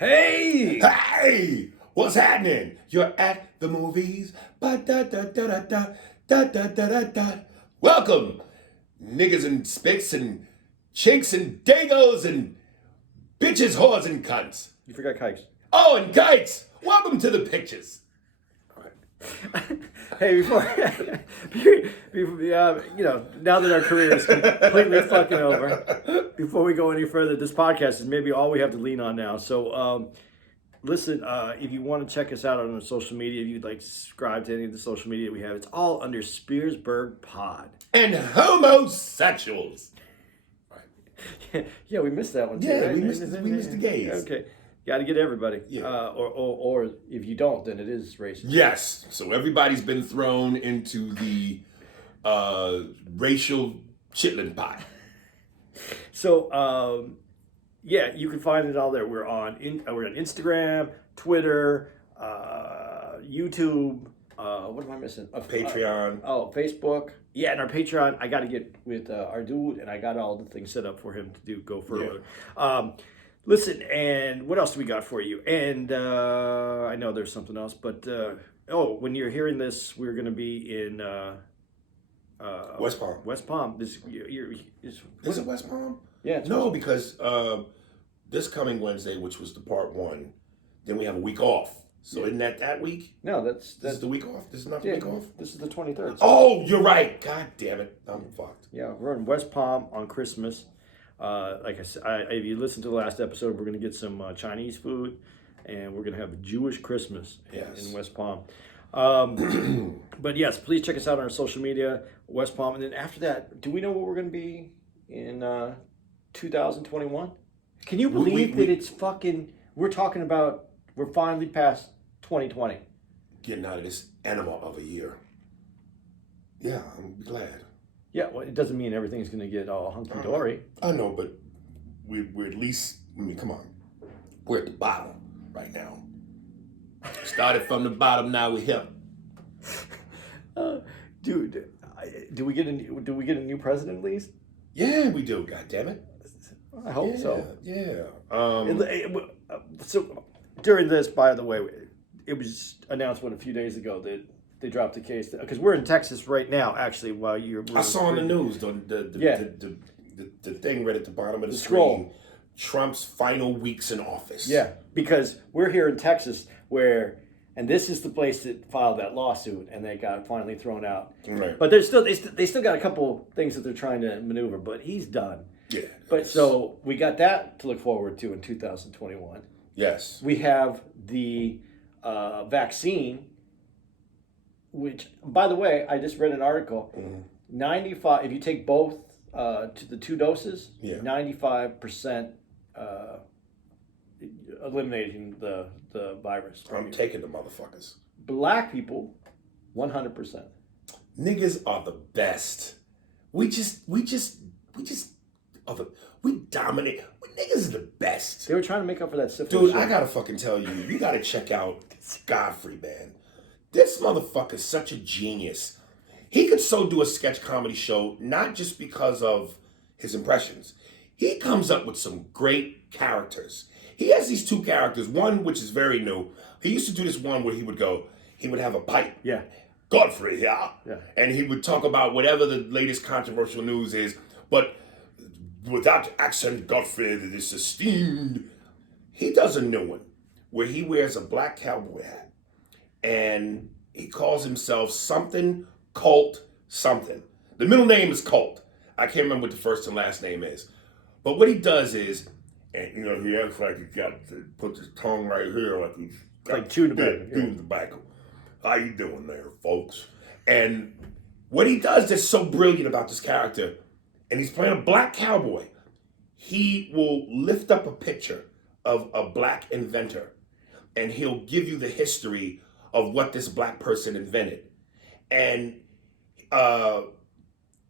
Hey! Hey! What's happening? You're at the movies. Ba-da-da-da-da-da. Welcome, niggas and spicks and chinks and dagos and bitches, whores, and cunts. You forgot kikes. Oh, and kites! Welcome to the pictures. Hey, before now that our career is completely fucking over, before we go any further, this podcast is maybe all we have to lean on now. So, listen, if you want to check us out on our social media, if you'd like to subscribe to any of the social media we have, it's all under Spearsburg Pod. And homosexuals. Yeah, we missed that one too. Yeah, right? we missed the gays. Okay. Got to get everybody. Yeah. Or if you don't, then it is racist. Yes. So everybody's been thrown into the racial chitlin pot. So, yeah, you can find it all there. We're on Instagram, Twitter, YouTube. What am I missing? Patreon. Facebook. Yeah, and our Patreon. I got to get with our dude, and I got all the things set up for him to go further. Yeah. Listen, and what else do we got for you? And I know there's something else, but when you're hearing this, we're going to be in West Palm. West Palm. Is it West Palm? Yeah. No, because this coming Wednesday, which was the part one, then we have a week off. So isn't that week? No, this is the week off. This is not the week off. This is the 23rd. Oh, you're right. God damn it, I'm fucked. Yeah, we're in West Palm on Christmas. Like I said, if you listen to the last episode, we're going to get some Chinese food, and we're going to have a Jewish Christmas in West Palm. But yes, please check us out on our social media, West Palm. And then after that, do we know what we're going to be in 2021? Can you believe that it's fucking, we're finally past 2020. Getting out of this enema of a year. Yeah, I'm glad. Yeah, well, it doesn't mean everything's going to get all hunky-dory. I know, but we're at least, come on. We're at the bottom right now. Started from the bottom, now we're here. Dude, do we get a new president at least? Yeah, we do, goddammit. I hope so. Yeah. So during this, by the way, it was announced a few days ago that they dropped the case because we're in Texas right now. Actually, while I saw on the news the thing right at the bottom of the screen. Trump's final weeks in office. Yeah, because we're here in Texas and this is the place that filed that lawsuit, and they got finally thrown out. Right. But they still got a couple things that they're trying to maneuver. But he's done. Yeah. But so we got that to look forward to in 2021. Yes. We have the vaccine. Which, by the way, I just read an article. 95. If you take both to the two doses, 95% eliminating the virus. I'm taking the motherfuckers. Black people, 100%. Niggas are the best. We dominate. Niggas are the best. They were trying to make up for that syphilis. Dude, I gotta fucking tell you, you gotta check out Godfrey, man. This motherfucker's such a genius. He could so do a sketch comedy show, not just because of his impressions. He comes up with some great characters. He has these two characters, one which is very new. He used to do this one where he would have a pipe. Yeah. Godfrey, yeah. And he would talk about whatever the latest controversial news is, but without accent, Godfrey that is esteemed. He does a new one where he wears a black cowboy hat. And he calls himself something, Colt, something. The middle name is Colt. I can't remember what the first and last name is. But what he does is, and he acts like he's got to put his tongue right here, like he's like chewing tobacco. How you doing there, folks? And what he does that's so brilliant about this character, and he's playing a black cowboy, he will lift up a picture of a black inventor, and he'll give you the history of what this black person invented. And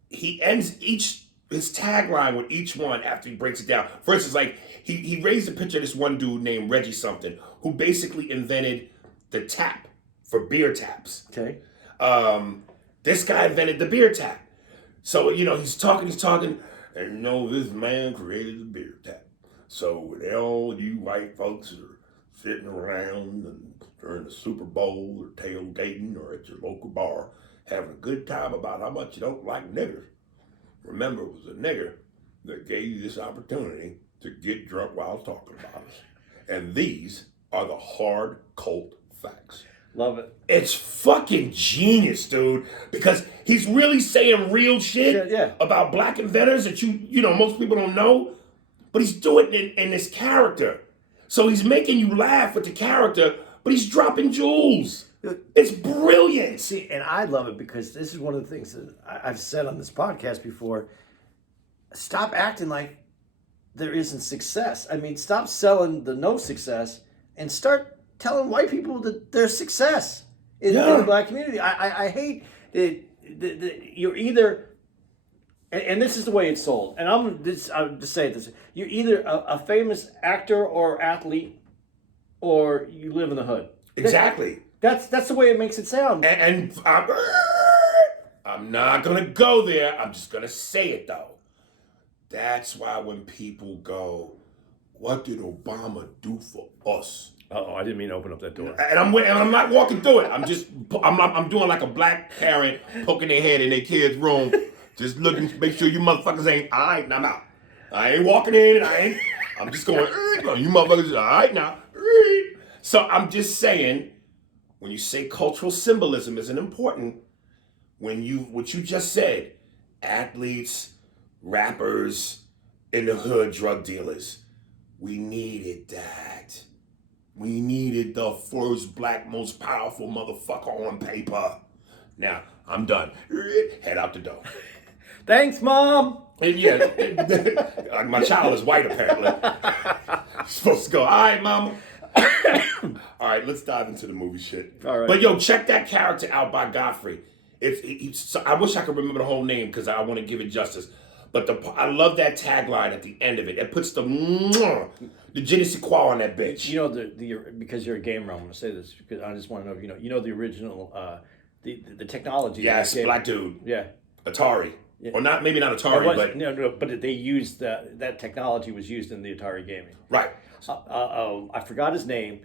he ends his tagline with each one after he breaks it down. For instance, like he raised a picture of this one dude named Reggie something, who basically invented the tap for beer taps. Okay. This guy invented the beer tap. So, he's talking, and this man created the beer tap. So all you white folks are sitting around and during the Super Bowl or tailgating or at your local bar having a good time about how much you don't like niggers. Remember, it was a nigger that gave you this opportunity to get drunk while talking about us. And these are the hard cult facts. Love it. It's fucking genius, dude, because he's really saying real shit about black inventors that you know most people don't know, but he's doing it in this character. So he's making you laugh with the character, but he's dropping jewels. It's brilliant. See, and I love it because this is one of the things that I've said on this podcast before. Stop acting like there isn't success. I mean, stop selling the no success and start telling white people that there's success in the black community. I hate it. You're either, and this is the way it's sold. And I'll just say this: you're either a famous actor or athlete, or you live in the hood. Exactly. That's the way it makes it sound. And I'm not gonna go there. I'm just gonna say it though. That's why when people go, "What did Obama do for us?" Oh, I didn't mean to open up that door. And I'm not walking through it. I'm doing like a black parent poking their head in their kid's room, just looking to make sure you motherfuckers ain't, all right, now I'm out. I ain't walking in, I'm just going, you motherfuckers, all right now. So I'm just saying, when you say cultural symbolism isn't important, what you just said, athletes, rappers, in the hood, drug dealers, we needed that. We needed the first black most powerful motherfucker on paper. Now, I'm done. Head out the door. Thanks, Mom. And yeah, my child is white apparently. Supposed to go, all right, Mama. All right, let's dive into the movie shit. All right. But yo, check that character out by Godfrey. I wish I could remember the whole name because I want to give it justice. But I love that tagline at the end of it. It puts the je ne sais quoi on that bitch. You know because you're a gamer, I'm going to say this because I just want to know if you know the original the technology. Yes, black dude. Yeah. Atari. Yeah. Or not, maybe not Atari, but no, but they used that technology was used in the Atari gaming. Right. I forgot his name,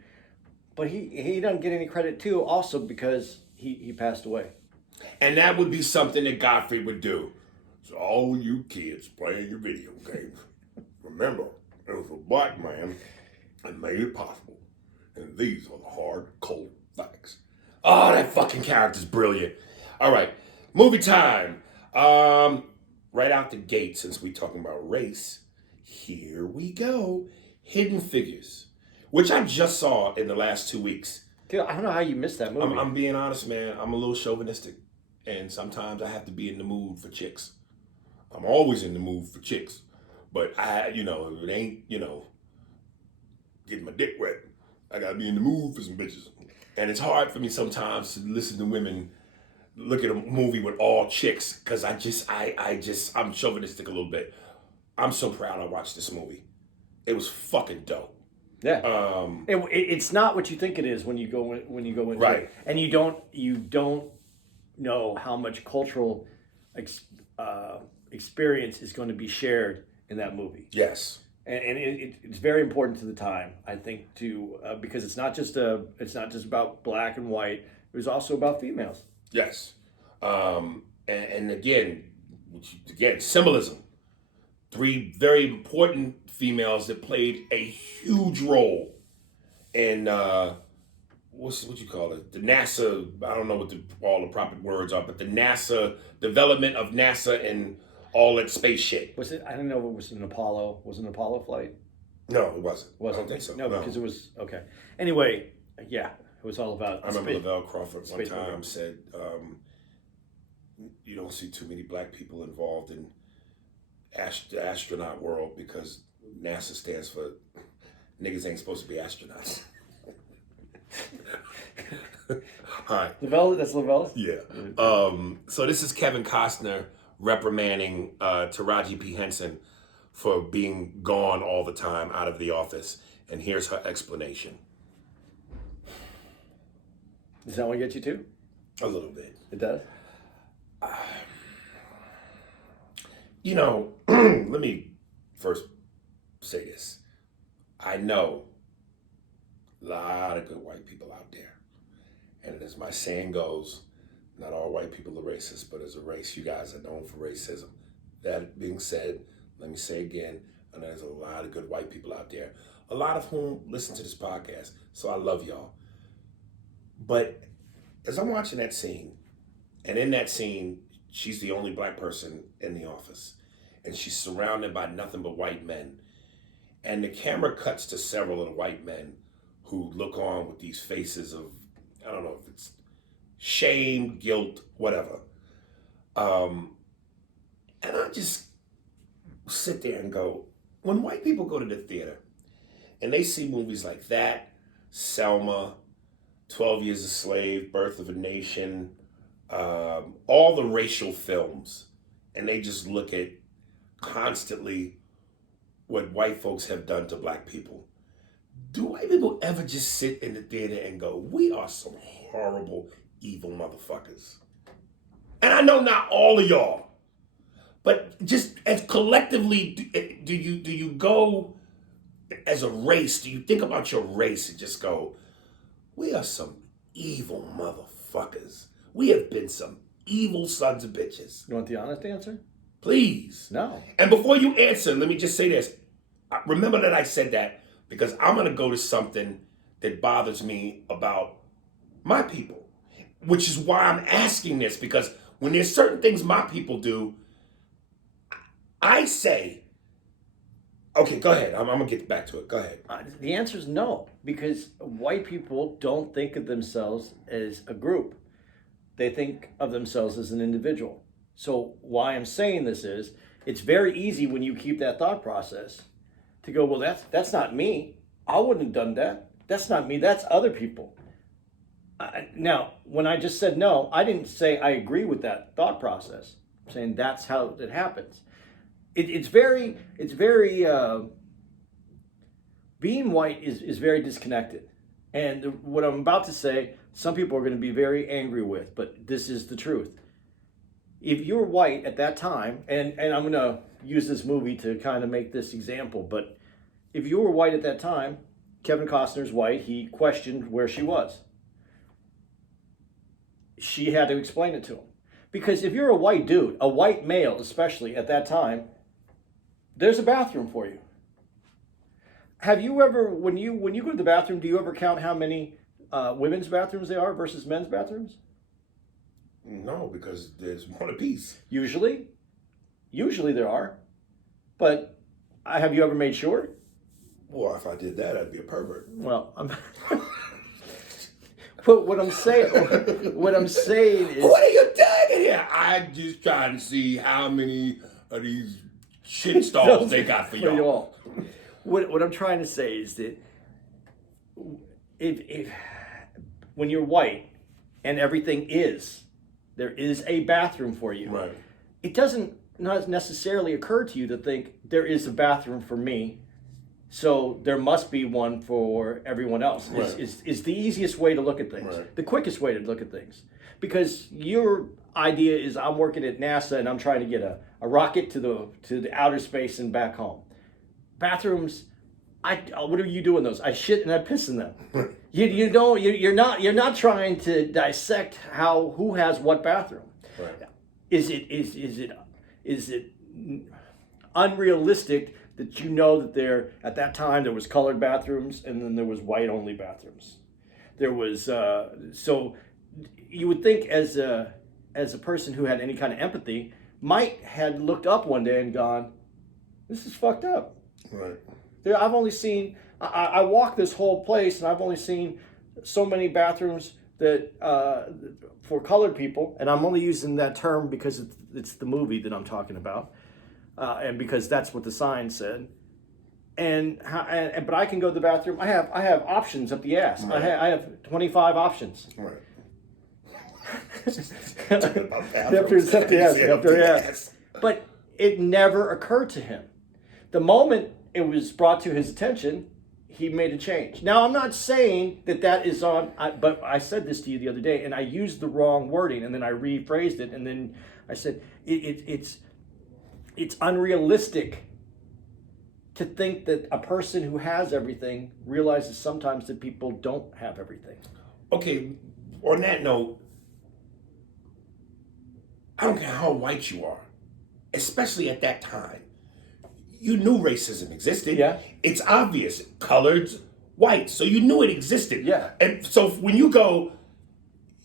but he doesn't get any credit too. Also because he passed away. And that would be something that Godfrey would do. So all you kids playing your video games, remember, it was a black man that made it possible. And these are the hard, cold facts. Oh, that fucking character's brilliant. All right, movie time. Right out the gate, since we talking about race, here we go. Hidden Figures, which I just saw in the last 2 weeks. Dude, I don't know how you missed that movie. I'm being honest, man. I'm a little chauvinistic. And sometimes I have to be in the mood for chicks. I'm always in the mood for chicks. But if it ain't, getting my dick wet, I gotta be in the mood for some bitches. And it's hard for me sometimes to listen to women look at a movie with all chicks because I'm chauvinistic a little bit. I'm so proud I watched this movie. It was fucking dope. Yeah. It's not what you think it is when you go into right. it. And you don't know how much cultural experience is going to be shared in that movie. Yes. And it's very important to the time, I think, because it's not just about black and white. It was also about females. Yes. And again, symbolism. 3 very important females that played a huge role in what you call it? The NASA. I don't know what all the proper words are, but the NASA development of NASA and all that space shit. Was it? I don't know if it was an Apollo. Was it an Apollo flight? No, it wasn't. I don't think so. No, because it was okay. Anyway, yeah, it was all about. I remember Lavelle Crawford one time said, "You don't see too many black people involved in the astronaut world because NASA stands for niggas ain't supposed to be astronauts." All right. Lavelle, that's Lavelle? Yeah. So this is Kevin Costner reprimanding Taraji P. Henson for being gone all the time out of the office. And here's her explanation. Does that one get you too? A little bit. It does? Let me first say this. I know A lot of good white people out there. And as my saying goes, not all white people are racist, but as a race, you guys are known for racism. That being said, let me say again, I know there's a lot of good white people out there, a lot of whom listen to this podcast, so I love y'all. But as I'm watching that scene, and in that scene, she's the only black person in the office, and she's surrounded by nothing but white men. And the camera cuts to several of the white men who look on with these faces of, I don't know if it's shame, guilt, whatever. And I just sit there and go, when white people go to the theater and they see movies like that, Selma, 12 Years a Slave, Birth of a Nation, all the racial films, and they just look at constantly what white folks have done to black people. Do white people ever just sit in the theater and go, we are some horrible, evil motherfuckers? And I know not all of y'all, but just as collectively, do you go as a race, do you think about your race and just go, we are some evil motherfuckers. We have been some evil sons of bitches. You want the honest answer? Please. No. And before you answer, let me just say this. Remember that I said that because I'm going to go to something that bothers me about my people, which is why I'm asking this, because when there's certain things my people do, I say, okay, go ahead. I'm going to get back to it. Go ahead. The answer is no, because white people don't think of themselves as a group. They think of themselves as an individual. So why I'm saying this is, it's very easy when you keep that thought process to go, well, that's not me. I wouldn't have done that. That's not me. That's other people. Now, when I just said no, I didn't say I agree with that thought process. I'm saying that's how it happens. It's very being white is very disconnected. And what I'm about to say, some people are going to be very angry with, but this is the truth. If you're white at that time, and I'm going to use this movie to kind of make this example, but if you were white at that time, Kevin Costner's white, he questioned where she was. She had to explain it to him. Because if you're a white dude, a white male especially at that time, there's a bathroom for you. Have you ever, when you go to the bathroom, do you ever count how many women's bathrooms there are versus men's bathrooms? No, because there's one apiece. Usually there are. But have you ever made sure? Well, if I did that, I'd be a pervert. Well, but what I'm saying is, what are you doing here? I'm just trying to see how many of these shit stalls they got for y'all. What I'm trying to say is that if when you're white and everything there is a bathroom for you. Right. It doesn't not necessarily occur to you to think there is a bathroom for me, so there must be one for everyone else. Right. Is the easiest way to look at things, right. The quickest way to look at things. Because your idea is I'm working at NASA and I'm trying to get a rocket to the outer space and back home. Bathrooms, what are you doing those? I shit and I piss in them. You're not trying to dissect who has what bathroom. Right. Is it unrealistic that you know that at that time there was colored bathrooms and then there was white only bathrooms? There was so you would think as a person who had any kind of empathy might had looked up one day and gone, this is fucked up. Right. I've only seen, I walked this whole place and I've only seen so many bathrooms that for colored people, and I'm only using that term because it's the movie that I'm talking about, and because that's what the sign said. But I can go to the bathroom. I have options up the ass. Right. I have 25 options. Right. Up the ass. But it never occurred to him. The moment it was brought to his attention, he made a change. Now, I'm not saying that is on, but I said this to you the other day, and I used the wrong wording, and then I rephrased it, and then I said it's unrealistic to think that a person who has everything realizes sometimes that people don't have everything. Okay, on that note, I don't care how white you are, especially at that time. You knew racism existed. Yeah. It's obvious. Coloreds, whites. So you knew it existed. Yeah. And so when you go,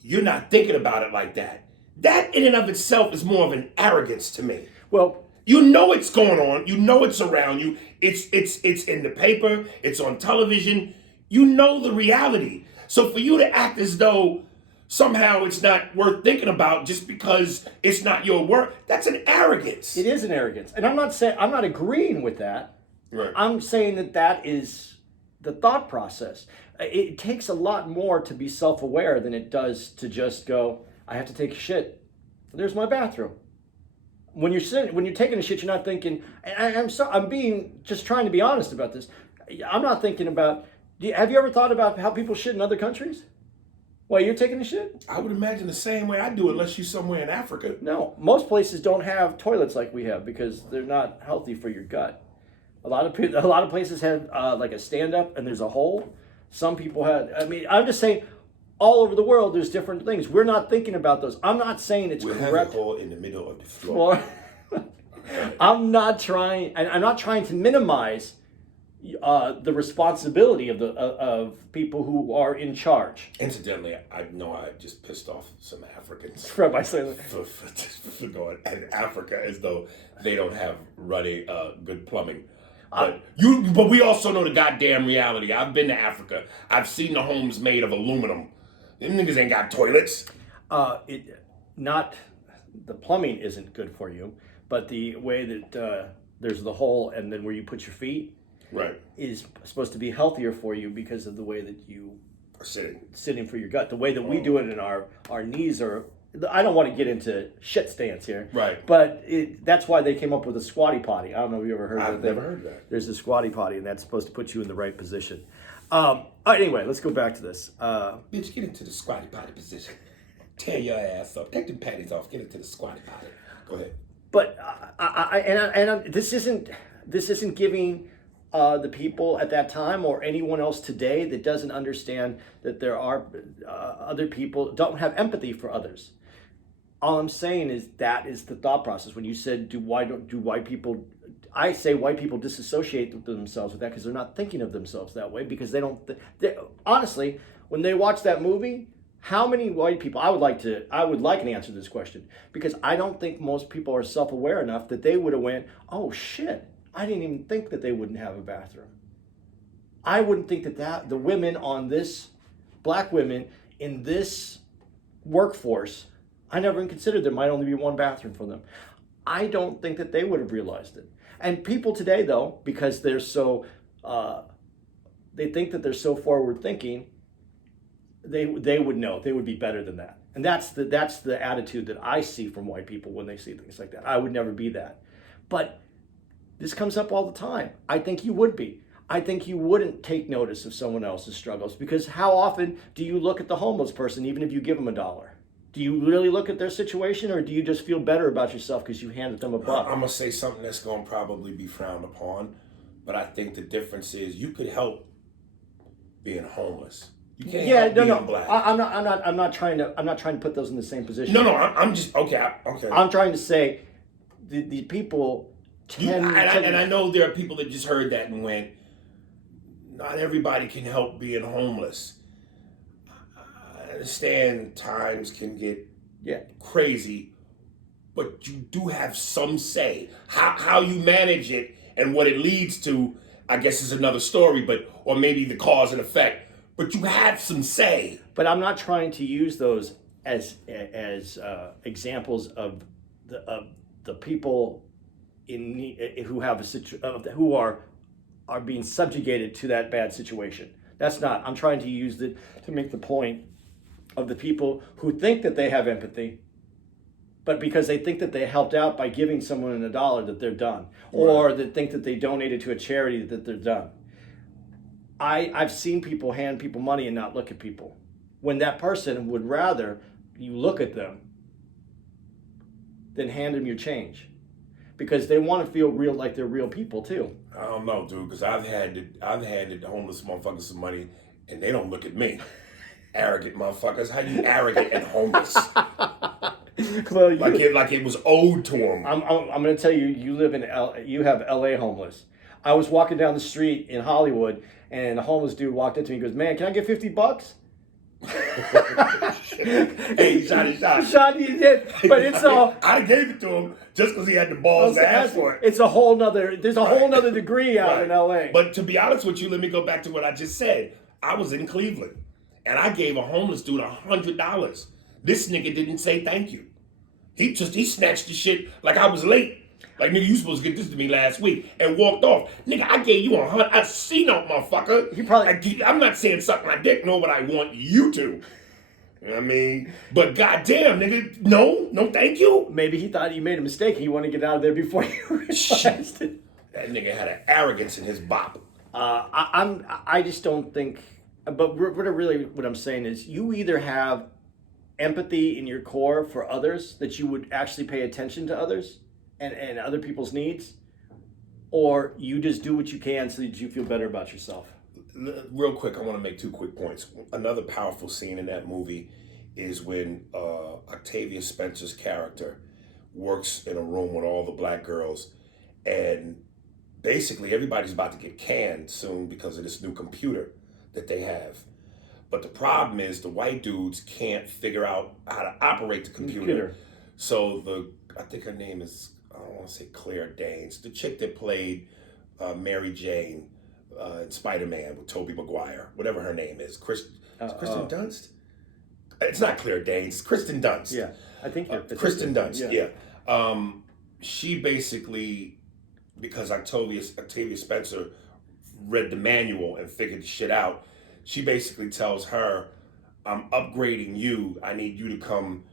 you're not thinking about it like that. That in and of itself is more of an arrogance to me. Well, you know it's going on. You know it's around you. It's in the paper. It's on television. You know the reality. So for you to act as though somehow it's not worth thinking about just because it's not your work, that's an arrogance. It is an arrogance. And I'm not agreeing with that. Right. I'm saying that is the thought process. It takes a lot more to be self-aware than it does to just go, I have to take a shit. There's my bathroom. When you're taking a shit, you're not thinking, and I'm being just trying to be honest about this. I'm not thinking about, have you ever thought about how people shit in other countries? While you're taking a shit? I would imagine the same way I do, unless you're somewhere in Africa. No, most places don't have toilets like we have because they're not healthy for your gut. A lot of places have like a stand up and there's a hole. Some people have. I mean, I'm just saying, all over the world there's different things. We're not thinking about those. I'm not saying it's correct. We have a hole in the middle of the floor. I'm not trying to minimize the responsibility of people who are in charge. Incidentally, I know I just pissed off some Africans By saying for going in Africa as though they don't have running good plumbing. But we also know the goddamn reality. I've been to Africa. I've seen the homes made of aluminum. Them niggas ain't got toilets. The plumbing isn't good for you, but the way that there's the hole and then where you put your feet. Right. Is supposed to be healthier for you because of the way that you are sitting for your gut. The way that we do it in our knees are. I don't want to get into shit stance here. Right. But that's why they came up with a squatty potty. I don't know if you ever heard of that. I've never heard of that. There's a squatty potty, and that's supposed to put you in the right position. All right, anyway, let's go back to this. Bitch, get into the squatty potty position. Tear your ass up. Take them panties off. Get into the squatty potty. Go ahead. But this isn't giving the people at that time or anyone else today that doesn't understand that there are other people don't have empathy for others. All I'm saying is that is the thought process. When you said, white people? I say white people disassociate themselves with that because they're not thinking of themselves that way because they don't. Honestly, when they watch that movie, how many white people? I would like an answer to this question because I don't think most people are self-aware enough that they would have went, oh shit, I didn't even think that they wouldn't have a bathroom. I wouldn't think that the women on this, black women in this workforce, I never even considered there might only be one bathroom for them. I don't think that they would have realized it. And people today, though, because they're so, they think that they're so forward thinking, they would know. They would be better than that. And that's the attitude that I see from white people when they see things like that. I would never be that. But this comes up all the time. I think you would be. I think you wouldn't take notice of someone else's struggles because how often do you look at the homeless person even if you give them $1? Do you really look at their situation or do you just feel better about yourself because you handed them a buck? I'm going to say something that's going to probably be frowned upon, but I think the difference is you could help being homeless. You can't help being black. I'm not trying to put those in the same position. No, I'm just okay. I'm trying to say the people and I know there are people that just heard that and went, not everybody can help being homeless. I understand times can get crazy, but you do have some say. How you manage it and what it leads to, I guess, is another story, or maybe the cause and effect. But you have some say. But I'm not trying to use those as examples of the people who have who are being subjugated to that bad situation. That's not. I'm trying to use it to make the point of the people who think that they have empathy, but because they think that they helped out by giving someone $1 that they're done, or that think that they donated to a charity that they're done. I've seen people hand people money and not look at people when that person would rather you look at them than hand them your change. because they want to feel real, like they're real people too. I don't know, dude, because I've handed homeless motherfuckers some money, and they don't look at me. Arrogant motherfuckers. How you arrogant and homeless? Well, like it was owed to them. I'm going to tell you, you have L.A. homeless. I was walking down the street in Hollywood, and a homeless dude walked up to me and goes, "Man, can I get $50?" Hey, he shot his shot. Shot, he did, but it's all. I gave it to him just because he had the balls to ask for it. It's a whole nother. There's a whole nother degree out in L.A. But to be honest with you, let me go back to what I just said. I was in Cleveland, and I gave a homeless dude $100. This nigga didn't say thank you. He snatched the shit like I was late. Like, nigga, you supposed to get this to me last week, and walked off. Nigga, I gave you $100. I see no motherfucker. You probably. I'm not saying suck my dick, no, but I want you to. You know what I mean? But goddamn, nigga, no, thank you. Maybe he thought he made a mistake. He wanted to get out of there before he realized it. That nigga had an arrogance in his bop. I just don't think. But what I'm saying is, you either have empathy in your core for others, that you would actually pay attention to others and other people's needs, or you just do what you can so that you feel better about yourself. Real quick, I want to make 2 quick points. Another powerful scene in that movie is when Octavia Spencer's character works in a room with all the black girls, and basically everybody's about to get canned soon because of this new computer that they have. But the problem is the white dudes can't figure out how to operate the computer. So I think her name is, I don't want to say Claire Danes, the chick that played Mary Jane in Spider-Man with Tobey Maguire, whatever her name is. Kristen Dunst? It's not Claire Danes, it's Kristen Dunst. Yeah, I think Kristen Dunst, yeah. She basically, because Octavia Spencer read the manual and figured the shit out, she basically tells her, "I'm upgrading you. I need you to come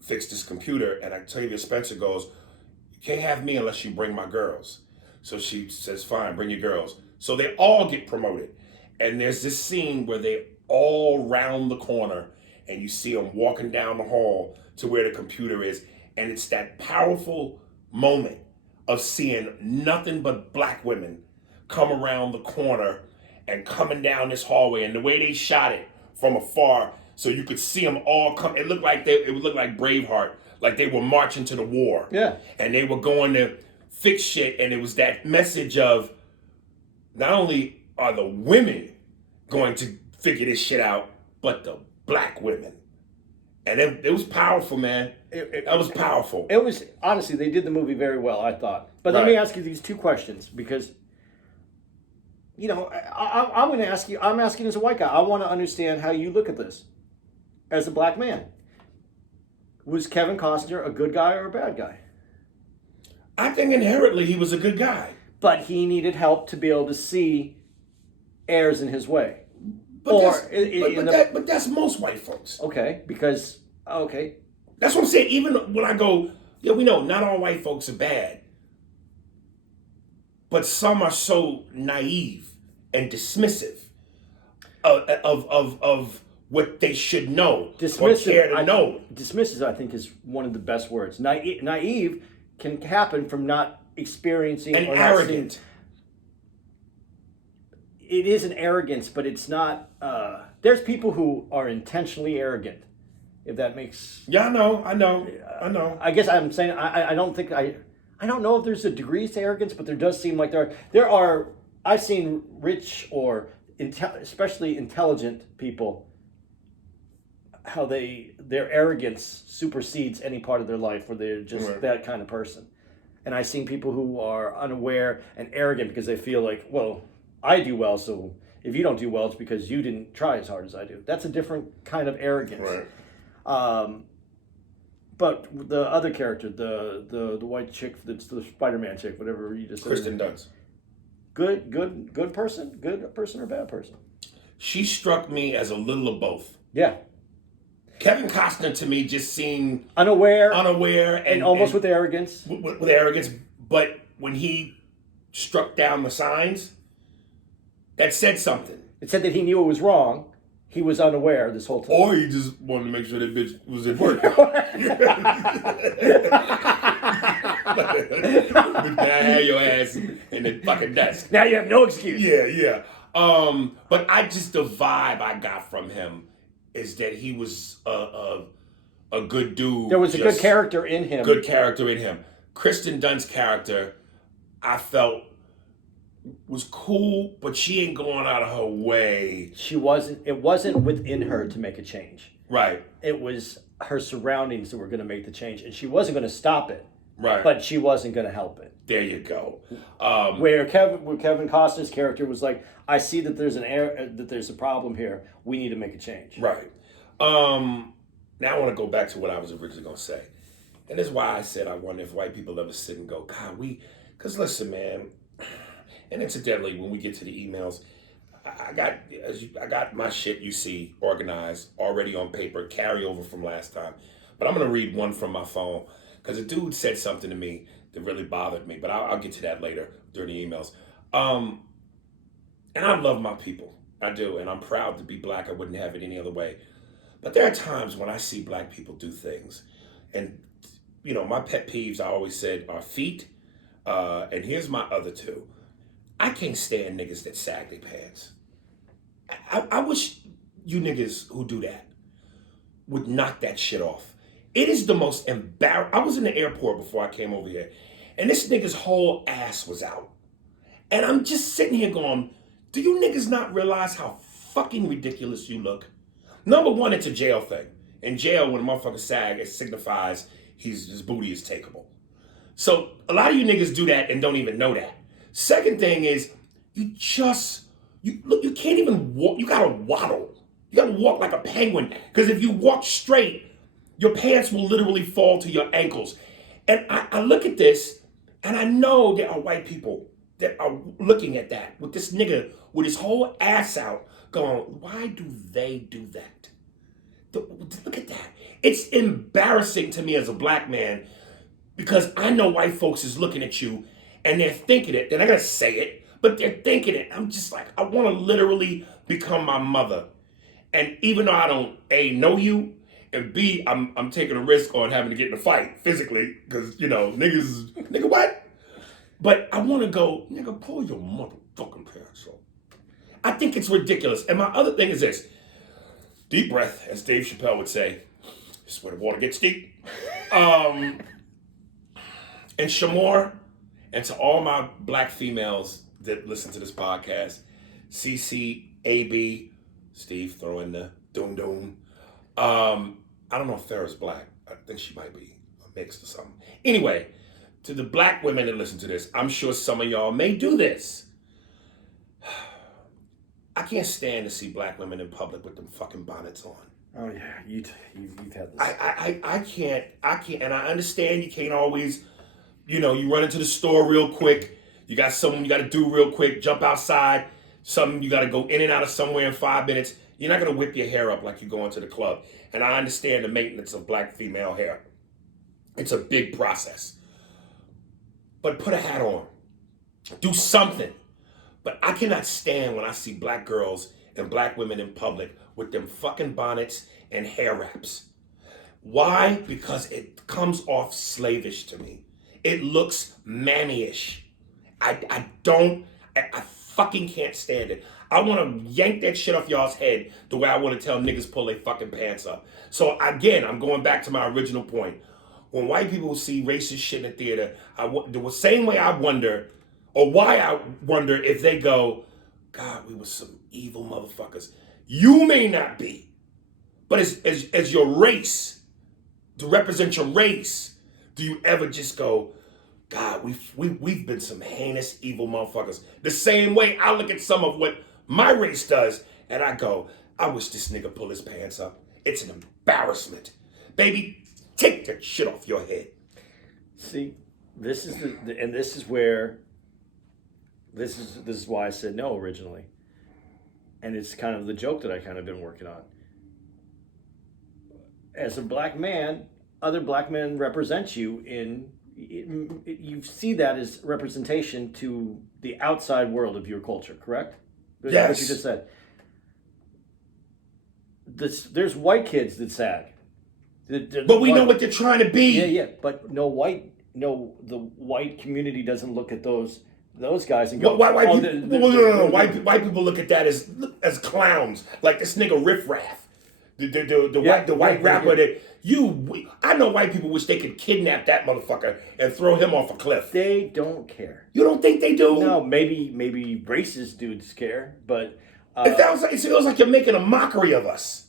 fix this computer." And Octavia Spencer goes, "You can't have me unless you bring my girls." So she says, "Fine, bring your girls." So they all get promoted. And there's this scene where they all round the corner and you see them walking down the hall to where the computer is. And it's that powerful moment of seeing nothing but black women come around the corner and coming down this hallway, and the way they shot it from afar, so you could see them all come. It looked like Braveheart, like they were marching to the war. Yeah. And they were going to fix shit, and it was that message of not only are the women going to figure this shit out, but the black women. And it was powerful, man. That was powerful. It was, honestly, they did the movie very well, I thought. But let me ask you these 2 questions, because you know, I'm going to ask you, I'm asking as a white guy, I want to understand how you look at this as a black man. Was Kevin Costner a good guy or a bad guy? I think inherently he was a good guy. But he needed help to be able to see errors in his way. But that's most white folks. Okay, because, okay. That's what I'm saying. Even when I go, yeah, we know not all white folks are bad. But some are so naive and dismissive of what they should know or care to know. Dismissive, I think, is one of the best words. Naive can happen from not experiencing and or arrogant. It is an arrogance, but it's not. There's people who are intentionally arrogant. If that makes. Yeah, I know. I guess I'm saying I don't think I don't know if there's a degrees to arrogance, but there does seem like there are. I've seen rich or especially intelligent people, how their arrogance supersedes any part of their life where they're just that kind of person. And I've seen people who are unaware and arrogant because they feel like, well, I do well, so if you don't do well, it's because you didn't try as hard as I do. That's a different kind of arrogance. Right. But the other character, the white chick, that's the Spider-Man chick, whatever you just said. Kristen Dunst. Good person or bad person? She struck me as a little of both. Yeah. Kevin Costner to me just seemed unaware and almost with arrogance. With arrogance, but when he struck down the signs, that said something. It said that he knew it was wrong. He was unaware this whole time. Or he just wanted to make sure that bitch was at work. Now I have your ass in the fucking desk. Now you have no excuse. Yeah. But the vibe I got from him is that he was a good dude. There was a good character in him. Good character in him. Kristen Dunst's character, I felt, was cool, but she ain't going out of her way. It wasn't within her to make a change. Right. It was her surroundings that were going to make the change, and she wasn't going to stop it. Right. But she wasn't going to help it. There you go. Where Kevin Costner's character was like, I see that there's a problem here. We need to make a change. Right. Now I want to go back to what I was originally going to say. And that's why I said I wonder if white people ever sit and go, God, because listen, man, and incidentally, when we get to the emails, I got my shit you see organized already on paper, carryover from last time. But I'm going to read one from my phone because a dude said something to me that really bothered me. But I'll get to that later during the emails. And I love my people. I do. And I'm proud to be black. I wouldn't have it any other way. But there are times when I see black people do things. And, you know, my pet peeves, I always said, are feet. And here's my other two. I can't stand niggas that sag their pants. I wish you niggas who do that would knock that shit off. It is the most embarrassing. I was in the airport before I came over here, and this nigga's whole ass was out. And I'm just sitting here going, do you niggas not realize how fucking ridiculous you look? Number one, it's a jail thing. In jail, when a motherfucker sag, it signifies his booty is takeable. So a lot of you niggas do that and don't even know that. Second thing is, you can't even walk. You gotta waddle. You gotta walk like a penguin. Because if you walk straight, your pants will literally fall to your ankles. And I look at this, and I know there are white people that are looking at that with this nigga with his whole ass out going, why do they do that? Look at that. It's embarrassing to me as a black man because I know white folks is looking at you and they're thinking it. They're not gonna say it, but they're thinking it. I'm just like, I wanna literally become my mother. And even though I don't A, know you, and B, I'm taking a risk on having to get in a fight physically, because, you know, nigga what? But I want to go, nigga, pull your motherfucking pants up. I think it's ridiculous. And my other thing is this. Deep breath, as Dave Chappelle would say. This is where the water gets deep. And Shamor, and to all my black females that listen to this podcast, CC, AB, Steve, throw in the doom. I don't know if Farrah's black. I think she might be a mixed or something. Anyway, to the black women that listen to this, I'm sure some of y'all may do this. I can't stand to see black women in public with them fucking bonnets on. Oh yeah, you've had this. I can't, and I understand you can't always, you know, you run into the store real quick, you got something you got to do real quick, jump outside, something you got to go in and out of somewhere in 5 minutes. You're not going to whip your hair up like you go into the club. And I understand the maintenance of black female hair. It's a big process. But put a hat on. Do something. But I cannot stand when I see black girls and black women in public with them fucking bonnets and hair wraps. Why? Because it comes off slavish to me. It looks mammy-ish. I fucking can't stand it. I want to yank that shit off y'all's head the way I want to tell niggas pull their fucking pants up. So again, I'm going back to my original point. When white people see racist shit in the theater, the same way I wonder, or why I wonder if they go, God, we were some evil motherfuckers. You may not be, but as your race, to represent your race, do you ever just go, God, we've been some heinous, evil motherfuckers. The same way I look at some of what my race does, and I go, I wish this nigga pull his pants up. It's an embarrassment. Baby, take that shit off your head. See, this is why I said no originally. And it's kind of the joke that I kind of been working on. As a black man, other black men represent you you see that as representation to the outside world of your culture, correct? Yes. What you just said. There's white kids that sag. But we know what they're trying to be. Yeah, but no white no, the white community doesn't look at those guys and go, White oh, people, no. White people look at that as clowns, like this nigga Riff Raff, the white rapper that I know white people wish they could kidnap that motherfucker and throw him off a cliff. They don't care. You don't think they do? No, maybe racist dudes care, but it feels like you're making a mockery of us.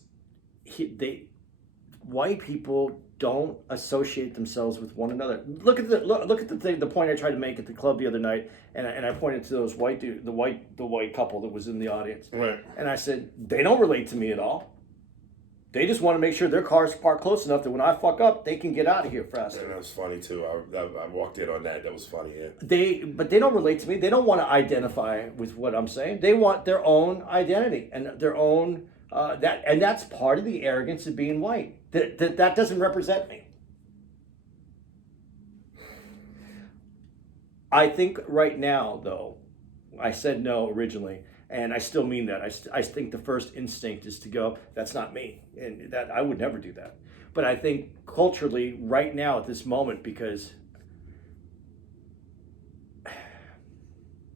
White people don't associate themselves with one another. Look at the point I tried to make at the club the other night, and I pointed to those the white couple that was in the audience, right? And I said they don't relate to me at all. They just want to make sure their car's parked close enough that when I fuck up, they can get out of here faster. Yeah, that was funny too. I walked in on that. That was funny. Yeah. But they don't relate to me. They don't want to identify with what I'm saying. They want their own identity and their own that's part of the arrogance of being white. That doesn't represent me. I think right now, though, I said no originally. And I still mean that. I think the first instinct is to go, that's not me. And that I would never do that. But I think culturally, right now at this moment, because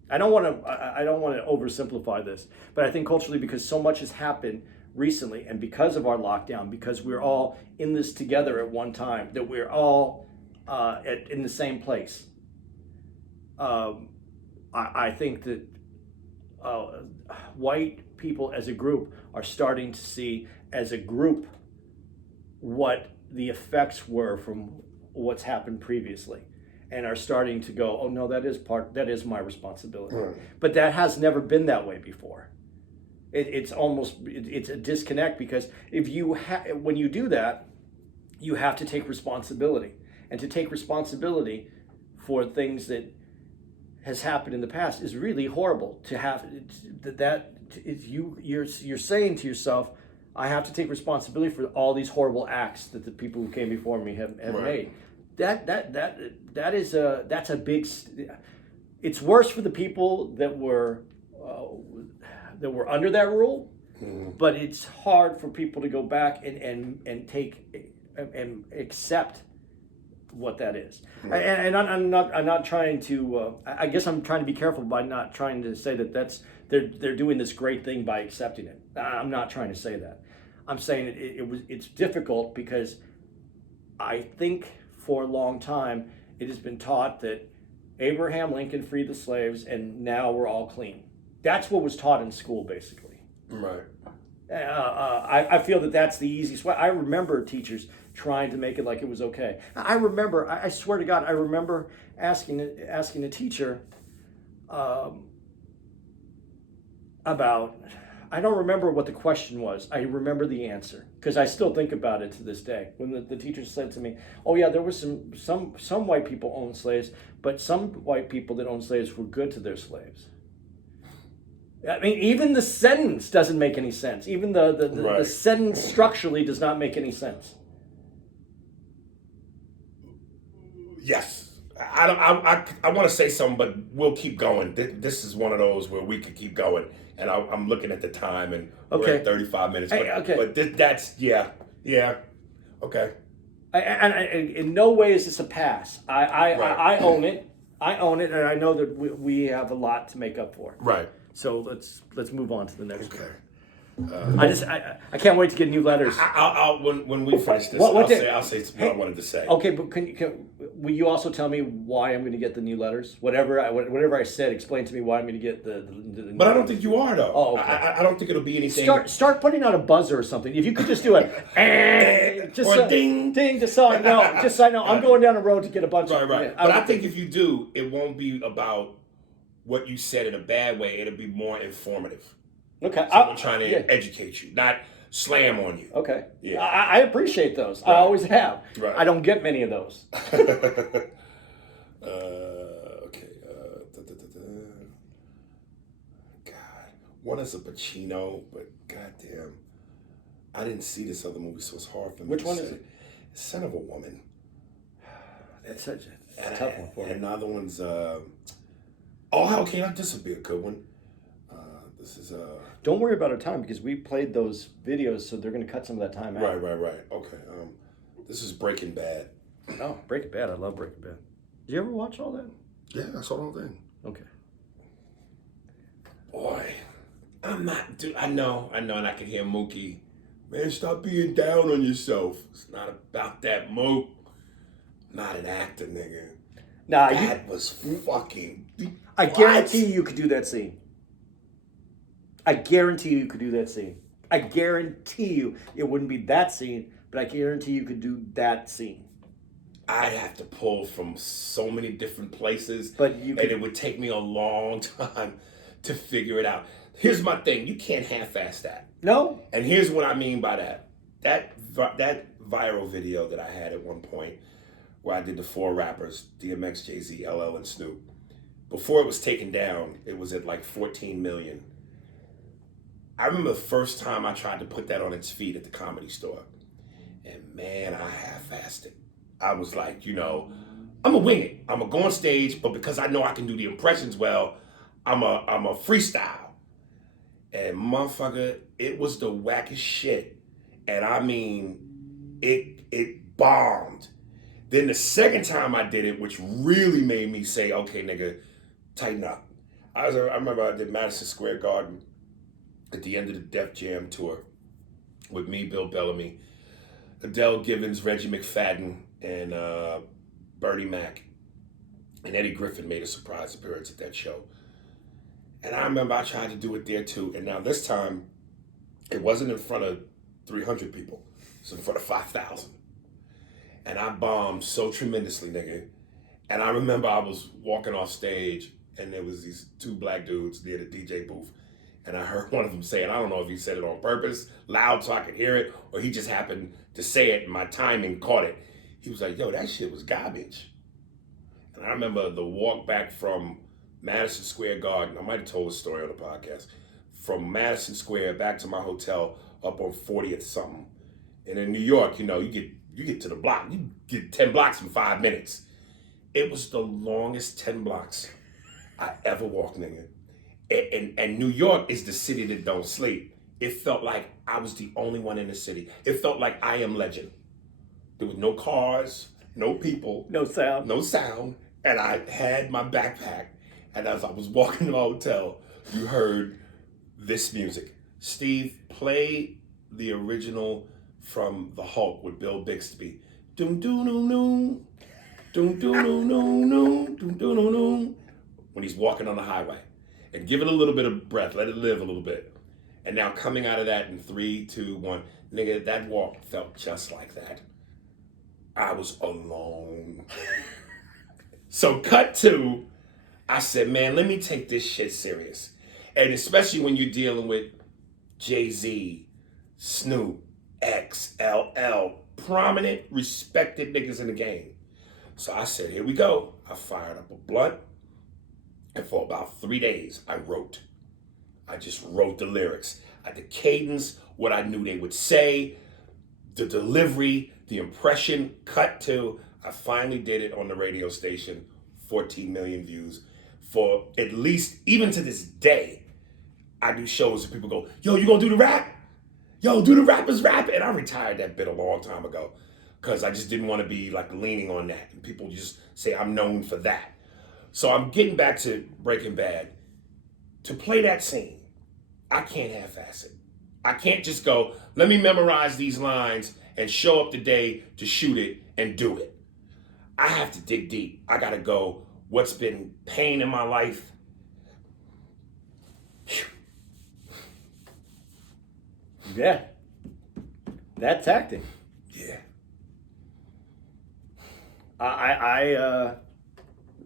I don't want to oversimplify this, but I think culturally, because so much has happened recently, and because of our lockdown, because we're all in this together at one time, that we're all in the same place. I think that white people as a group are starting to see as a group what the effects were from what's happened previously, and are starting to go, oh no, that is my responsibility. Right. But that has never been that way before. It's a disconnect, because when you do that, you have to take responsibility, and to take responsibility for things that has happened in the past is really horrible. To have you're saying to yourself, I have to take responsibility for all these horrible acts that the people who came before me have made. That's a big. It's worse for the people that were under that rule, but it's hard for people to go back and take and accept what that is. Right. And I'm not trying to. I guess I'm trying to be careful by not trying to say that they're doing this great thing by accepting it. I'm not trying to say that. I'm saying it's difficult, because I think for a long time it has been taught that Abraham Lincoln freed the slaves and now we're all clean. That's what was taught in school, basically. Right. I feel that that's the easiest way. I remember teachers trying to make it like it was okay. I swear to God, I remember asking a teacher about, I don't remember what the question was. I remember the answer, because I still think about it to this day. When the teacher said to me, oh yeah, there was some white people owned slaves, but some white people that owned slaves were good to their slaves. I mean, even the sentence doesn't make any sense. Even the sentence structurally does not make any sense. Yes. I want to say something, but we'll keep going. This is one of those where we could keep going. And I'm looking at the time, and we're at 35 minutes. But that's, yeah. Okay. And in no way is this a pass. I own it. And I know that we have a lot to make up for. Right. So let's move on to the next one. I can't wait to get new letters. When we finish this, I'll say what I wanted to say. Okay, but will you also tell me why I'm going to get the new letters? Whatever I said, explain to me why I'm going to get the But I don't think you are, though. Oh, okay. I don't think it'll be anything. Start putting out a buzzer or something. If you could just do it, ding, just so I know. I'm going down the road to get a bunch of. Right. But I think if you do, it won't be about what you said in a bad way. It'll be more informative. Okay. So I'm trying to educate you, not slam on you. Okay. Yeah. I appreciate those. Right. I always have. Right. I don't get many of those. Okay. God. One is a Pacino, but goddamn, I didn't see this other movie, so it's hard for me. Which one is it? Son of a Woman. That's such a tough one for me. And another one's Oh, how can this would be a good one. This is Don't worry about our time, because we played those videos, so they're going to cut some of that time out. Right. Okay. This is Breaking Bad. Oh, Breaking Bad! I love Breaking Bad. Did you ever watch all that? Yeah, I saw the whole thing. Okay. Boy, I'm not, dude. I know, and I can hear Mookie. Man, stop being down on yourself. It's not about that, Mook. Not an actor, nigga. Nah, That was fucking. I guarantee you could do that scene. I guarantee you could do that scene. I guarantee you it wouldn't be that scene, but I guarantee you could do that scene. I'd have to pull from so many different places, But you could, and it would take me a long time to figure it out. Here's my thing: you can't half-ass that. no. And here's what I mean by that. That viral video that I had at one point, where I did the 4 rappers: DMX, Jay-Z, LL, and Snoop. Before it was taken down, it was at like 14 million. I remember the first time I tried to put that on its feet at the Comedy Store, and man, I half-assed it. I was like, I'm gonna wing it. I'm gonna go on stage, but because I know I can do the impressions well, I'm a freestyle. And motherfucker, it was the wackest shit. And I mean, it bombed. Then the second time I did it, which really made me say, okay, nigga, tighten up. I remember I did Madison Square Garden at the end of the Def Jam tour with me, Bill Bellamy, Adele Givens, Reggie McFadden, and Bernie Mac. And Eddie Griffin made a surprise appearance at that show. And I remember I tried to do it there too. And now this time, it wasn't in front of 300 people. It was in front of 5,000. And I bombed so tremendously, nigga. And I remember I was walking off stage and there was these 2 black dudes near the DJ booth. And I heard one of them say, and I don't know if he said it on purpose, loud so I could hear it, or he just happened to say it and my timing caught it. He was like, yo, that shit was garbage. And I remember the walk back from Madison Square Garden, I might have told this story on the podcast, from Madison Square back to my hotel up on 40th something. And in New York, you get to the block, you get 10 blocks in 5 minutes. It was the longest 10 blocks I ever walked, nigga. And New York is the city that don't sleep. It felt like I was the only one in the city. It felt like I Am Legend. There was no cars, no people. No sound. No sound. And I had my backpack. And as I was walking to my hotel, you heard this music. Steve, play the original from The Hulk with Bill Bixby. Doom doom doom doom. Doom doom doom doom doom. Doom doom doom doom. When he's walking on the highway. And give it a little bit of breath. Let it live a little bit. And now coming out of that in 3, 2, 1. Nigga, that walk felt just like that. I was alone. So cut to, I said, man, let me take this shit serious. And especially when you're dealing with Jay-Z, Snoop, X, LL, prominent, respected niggas in the game. So I said, here we go. I fired up a blunt. And for about 3 days, I wrote. I just wrote the lyrics. The cadence, what I knew they would say, the delivery, the impression, cut to. I finally did it on the radio station, 14 million views. For at least, even to this day, I do shows and people go, yo, you gonna do the rap? Yo, do the rappers rap? And I retired that bit a long time ago because I just didn't want to be like leaning on that. And people just say I'm known for that. So I'm getting back to Breaking Bad. To play that scene, I can't half-ass it. I can't just go, let me memorize these lines and show up today to shoot it and do it. I have to dig deep. I gotta go, what's been pain in my life? Yeah. That's acting. Yeah.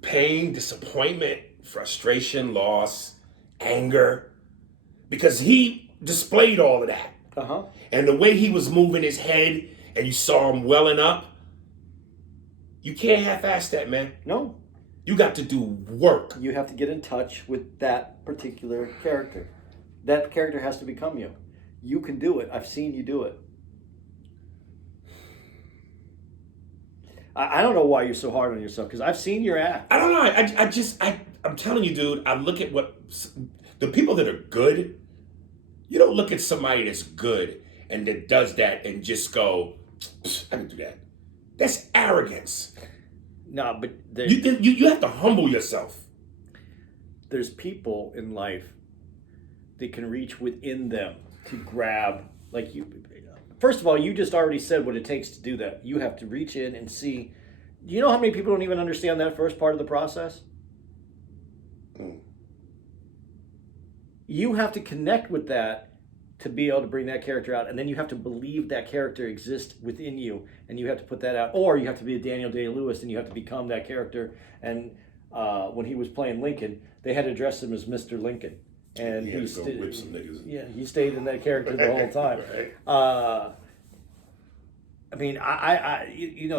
Pain, disappointment, frustration, loss, anger. Because he displayed all of that. Uh-huh. And the way he was moving his head and you saw him welling up, you can't half-ass that, man. No. You got to do work. You have to get in touch with that particular character. That character has to become you. You can do it. I've seen you do it. I don't know why you're so hard on yourself, because I've seen your act. I don't know. I'm telling you, dude, I look at the people that are good. You don't look at somebody that's good and that does that and just go, I can do that. That's arrogance. No, but You have to humble yourself. There's people in life that can reach within them to grab, like you. First of all, you just already said what it takes to do that. You have to reach in and see. You know how many people don't even understand that first part of the process? You have to connect with that to be able to bring that character out, and then you have to believe that character exists within you, and you have to put that out, or you have to be a Daniel Day-Lewis, and you have to become that character. And when he was playing Lincoln, they had to address him as Mr. Lincoln, and he whip some niggas. Yeah, he stayed in that character the whole time. Right. I mean,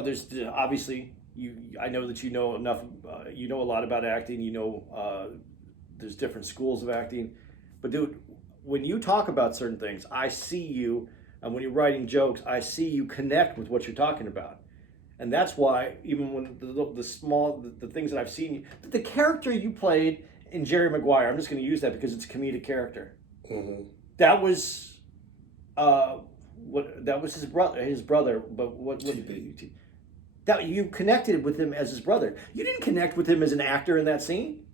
there's obviously I know that you know enough. You know a lot about acting. You know, there's different schools of acting, but dude, when you talk about certain things, I see you, and when you're writing jokes, I see you connect with what you're talking about. And that's why, even when the things that I've seen, the character you played in Jerry Maguire, I'm just going to use that because it's a comedic character. Mm-hmm. That was, that was his brother, but what that you connected with him as his brother. You didn't connect with him as an actor in that scene.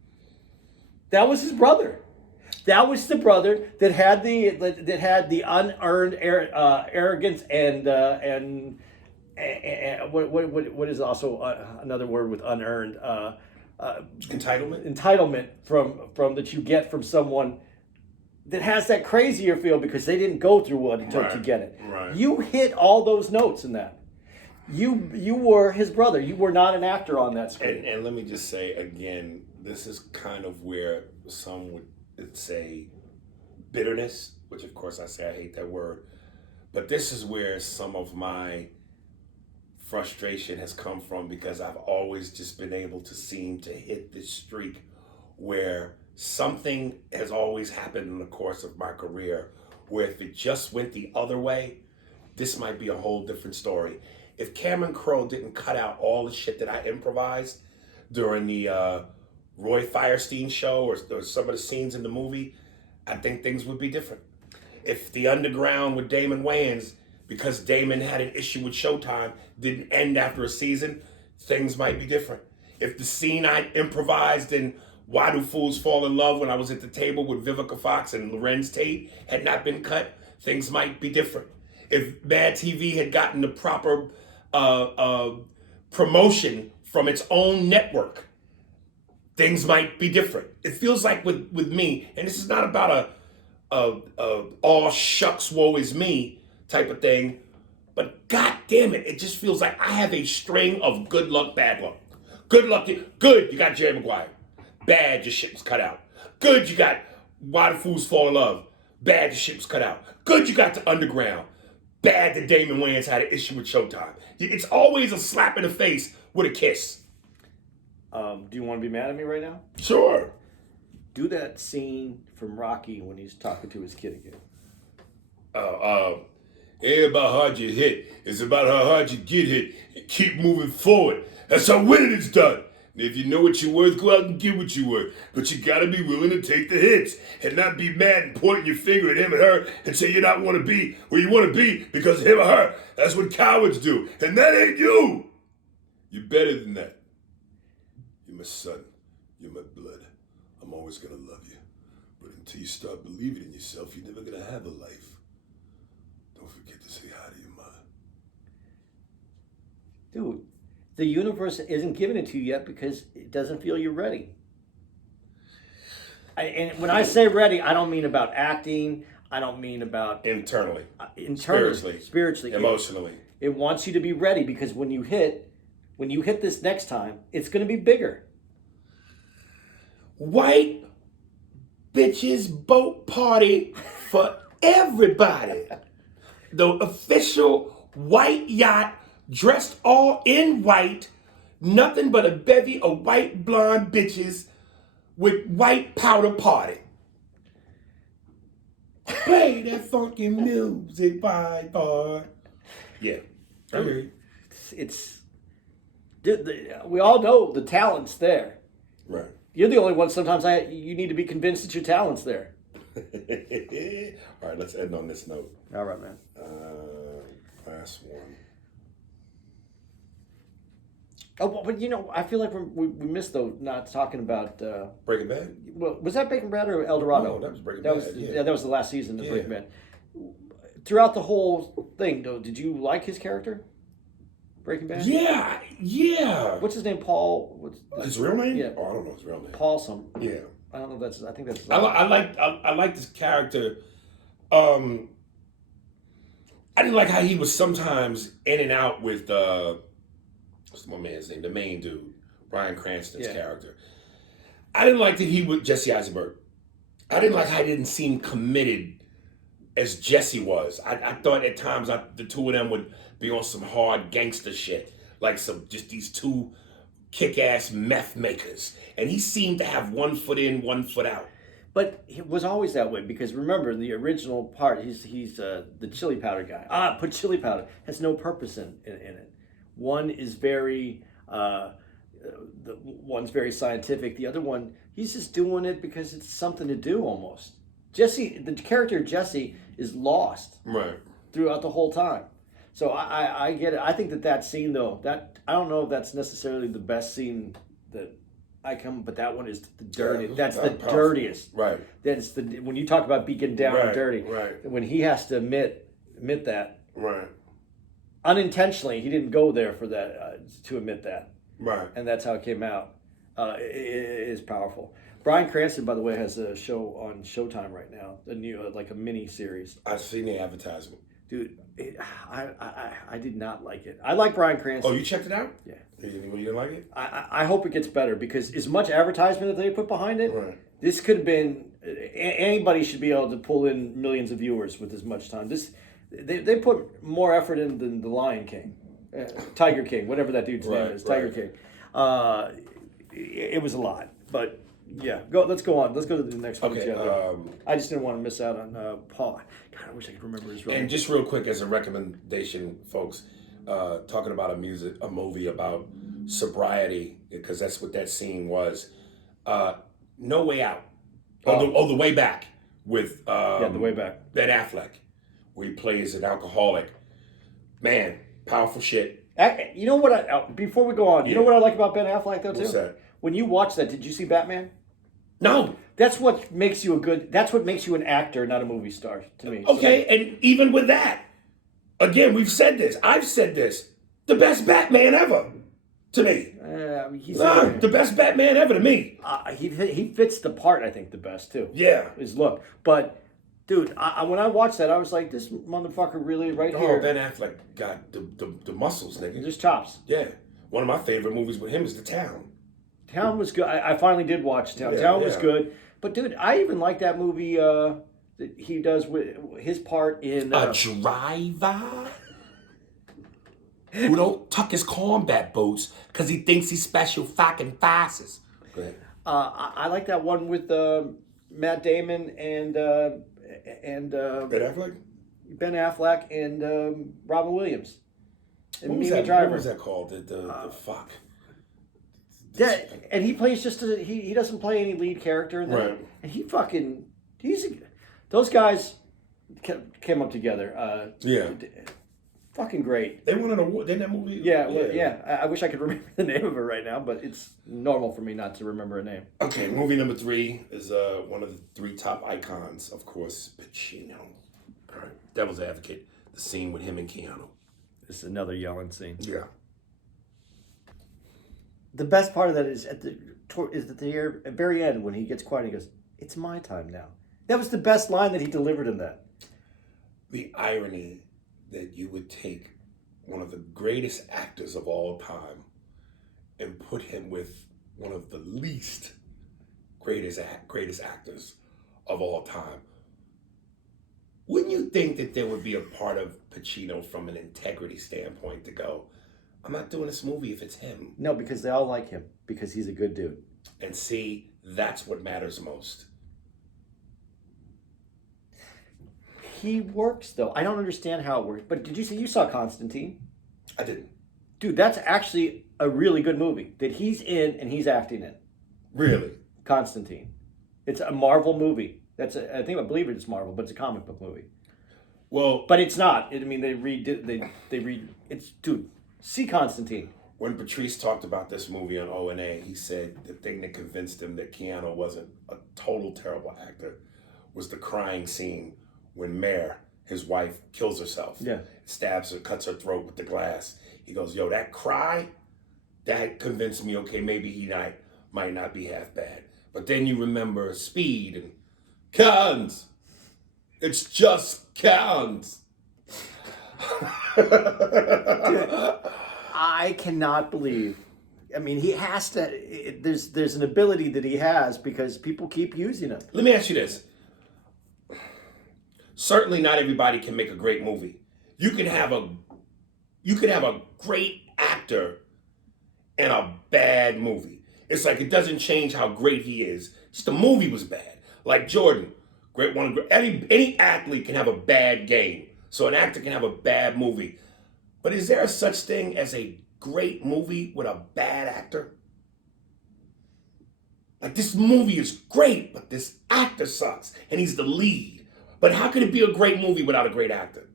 That was his brother. That was the brother that had the unearned arrogance and what is also another word with unearned entitlement from that you get from someone that has that crazier feel because they didn't go through what it took to get it. Right. You hit all those notes in that. You were his brother. You were not an actor on that screen. And let me just say again, this is kind of where some would say bitterness, which of course I say I hate that word, but this is where some of my frustration has come from because I've always just been able to seem to hit this streak where something has always happened in the course of my career where if it just went the other way, this might be a whole different story. If Cameron Crowe didn't cut out all the shit that I improvised during the Roy Firestein show or some of the scenes in the movie, I think things would be different. If The Underground with Damon Wayans, because Damon had an issue with Showtime, didn't end after a season, things might be different. If the scene I improvised in Why Do Fools Fall in Love when I was at the table with Vivica Fox and Lorenz Tate had not been cut, things might be different. If Mad TV had gotten the proper promotion from its own network, things might be different. It feels like with me, and this is not about a all shucks woe is me type of thing, but god damn it, it just feels like I have a string of good luck, bad luck. Good luck, good, you got Jerry Maguire. Bad, your shit was cut out. Good, you got Why Do Fools Fall in Love. Bad, your shit was cut out. Good, you got The Underground. Bad that Damon Wayans had an issue with Showtime. It's always a slap in the face with a kiss. Do you want to be mad at me right now? Sure. Do that scene from Rocky when he's talking to his kid again. It ain't about how hard you hit. It's about how hard you get hit and keep moving forward. That's how winning is done. And if you know what you're worth, go out and get what you're worth. But you gotta be willing to take the hits and not be mad and pointing your finger at him and her and say you're not want to be where you want to be because of him or her. That's what cowards do. And that ain't you. You're better than that. You're my son. You're my blood. I'm always gonna love you. But until you start believing in yourself, you're never gonna have a life. Don't forget to say hi to your mom. Dude, the universe isn't giving it to you yet because it doesn't feel you're ready. And when I say ready, I don't mean about acting. I don't mean about... Internally. Spiritually. Emotionally. It wants you to be ready because when you hit this next time, it's going to be bigger. White bitches boat party for everybody. The official white yacht dressed all in white, nothing but a bevy of white blonde bitches with white powder party. Play that funky music, white boy. Yeah. Okay. We all know the talent's there. Right. You're the only one sometimes you need to be convinced that your talent's there. All right, let's end on this note. All right, man. Last one. Oh, but I feel like we missed though not talking about. Breaking Bad. Well, was that Breaking Bad or El Dorado? No, that was Breaking Bad. Yeah, that was the last season of Breaking Bad. Throughout the whole thing, though, did you like his character? Breaking Bad. Yeah. What's his name? Paul. What's his real name? Yeah. Oh, I don't know his real name. Paul. Some. Yeah. I don't know. I think that's. I like this character. I didn't like how he was sometimes in and out with what's my man's name? The main dude, Bryan Cranston's character. I didn't like that he was Jesse Eisenberg. I didn't like how he didn't seem committed as Jesse was. I thought at times the two of them would be on some hard gangster shit, like just these two kick-ass meth makers, and he seemed to have one foot in, one foot out. But it was always that way because remember in the original part, he's the chili powder guy. Put chili powder has no purpose in it. One is very one's very scientific. The other one, he's just doing it because it's something to do almost. Jesse, the character Jesse, is lost throughout the whole time. So I get it. I think that scene though, that I don't know if that's necessarily the best scene that but that one is the dirtiest. That's the dirtiest. Right. That's when you talk about being down and dirty. Right. When he has to admit that. Right. Unintentionally, he didn't go there for that to admit that. Right. And that's how it came out. It is powerful. Bryan Cranston, by the way, has a show on Showtime right now, a new like a mini series. I've seen the advertisement. Dude, I did not like it. I like Bryan Cranston. Oh, you checked it out? Yeah. You didn't like it? I hope it gets better because as much advertisement that they put behind it, this could have been anybody should be able to pull in millions of viewers with as much time. They put more effort in than The Lion King, Tiger King, whatever that dude's name is, Tiger King. It was a lot, but. Yeah, let's go on. Let's go to the next one. Okay. I just didn't want to miss out on Paul. God, I wish I could remember his real name. And just real quick, as a recommendation, folks, talking about a movie about sobriety, because that's what that scene was. No Way Out. The Way Back with The Way Back. Ben Affleck, where he plays an alcoholic. Man, powerful shit. You know what? Before we go on, you know what I like about Ben Affleck though too. What's that? When you watch that, did you see Batman? No. That's what makes you that's what makes you an actor, not a movie star, to me. Okay, and even with that, again, we've said this. I've said this. The best Batman ever, to me. The best Batman ever to me. He fits the part, I think, the best, too. Yeah. His look. But, dude, when I watched that, I was like, this motherfucker really here. Oh, Ben Affleck got the muscles, nigga. Just chops. Yeah. One of my favorite movies with him is The Town. Town was good. I finally did watch Town. Yeah, Town was good. But, dude, I even like that movie that he does with his part in... A driver who don't tuck his combat boots because he thinks he's special fucking fastest. Go ahead. I like that one with Matt Damon and Ben Affleck? Ben Affleck and Robin Williams. And What was that called? The fuck? Yeah, and he plays he doesn't play any lead character in that. Right. And those guys came up together. Fucking great. They won an award. Didn't that movie? Yeah. I wish I could remember the name of it right now, but it's normal for me not to remember a name. Okay, movie number 3 is one of the 3 top icons, of course, Pacino. All right, Devil's Advocate, the scene with him and Keanu. It's another yelling scene. Yeah. The best part of that is at the very end when he gets quiet and he goes, "It's my time now." That was the best line that he delivered in that. The irony that you would take one of the greatest actors of all time and put him with one of the least greatest actors of all time. Wouldn't you think that there would be a part of Pacino from an integrity standpoint to go, I'm not doing this movie if it's him? No, because they all like him, because he's a good dude. And see, that's what matters most. He works, though. I don't understand how it works. But did you see, you saw Constantine? I didn't. Dude, that's actually a really good movie that he's in and he's acting in. Really? Constantine. It's a Marvel movie. I believe it's Marvel, but it's a comic book movie. Well, but it's not. They read. It's dude. See Constantine. when Patrice talked about this movie on O&A, he said the thing that convinced him that Keanu wasn't a total terrible actor was the crying scene when Mare, his wife, kills herself. Yeah. Stabs her, cuts her throat with the glass. He goes, yo, that cry, that convinced me, okay, maybe he might not be half bad. But then you remember Speed and cans. It's just cans. Dude, I cannot believe. I mean, he has to. There's an ability that he has because people keep using him. Let me ask you this. Certainly, not everybody can make a great movie. You can have a great actor in a bad movie. It's like it doesn't change how great he is. Just the movie was bad. Like Jordan, any athlete can have a bad game. So an actor can have a bad movie. But is there such thing as a great movie with a bad actor? Like, this movie is great, but this actor sucks, and he's the lead. But how can it be a great movie without a great actor?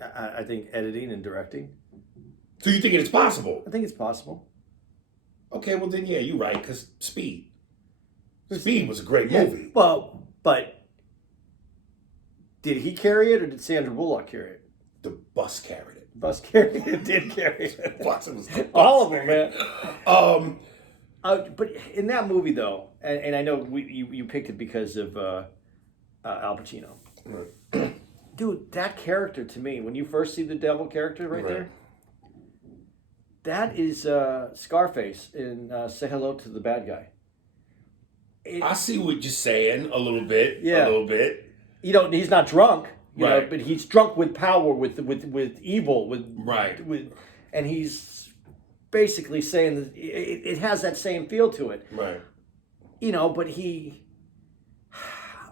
I think editing and directing. So you think it's possible? I think it's possible. Okay, well then, yeah, you're right, because Speed was a great movie. Well, but did he carry it or did Sandra Bullock carry it? The bus carried it. Bus carried it, did carry it. Bus, it was the bus. All of them, man. But in that movie, though, and I know you picked it because of Al Pacino. Right. Dude, that character to me, when you first see the devil character right there, that is Scarface in Say Hello to the Bad Guy. I see what you're saying a little bit. Yeah. A little bit. You know, he's not drunk, you Right. know, but he's drunk with power, with evil, Right. And he's basically saying that it has that same feel to it. Right. You know, but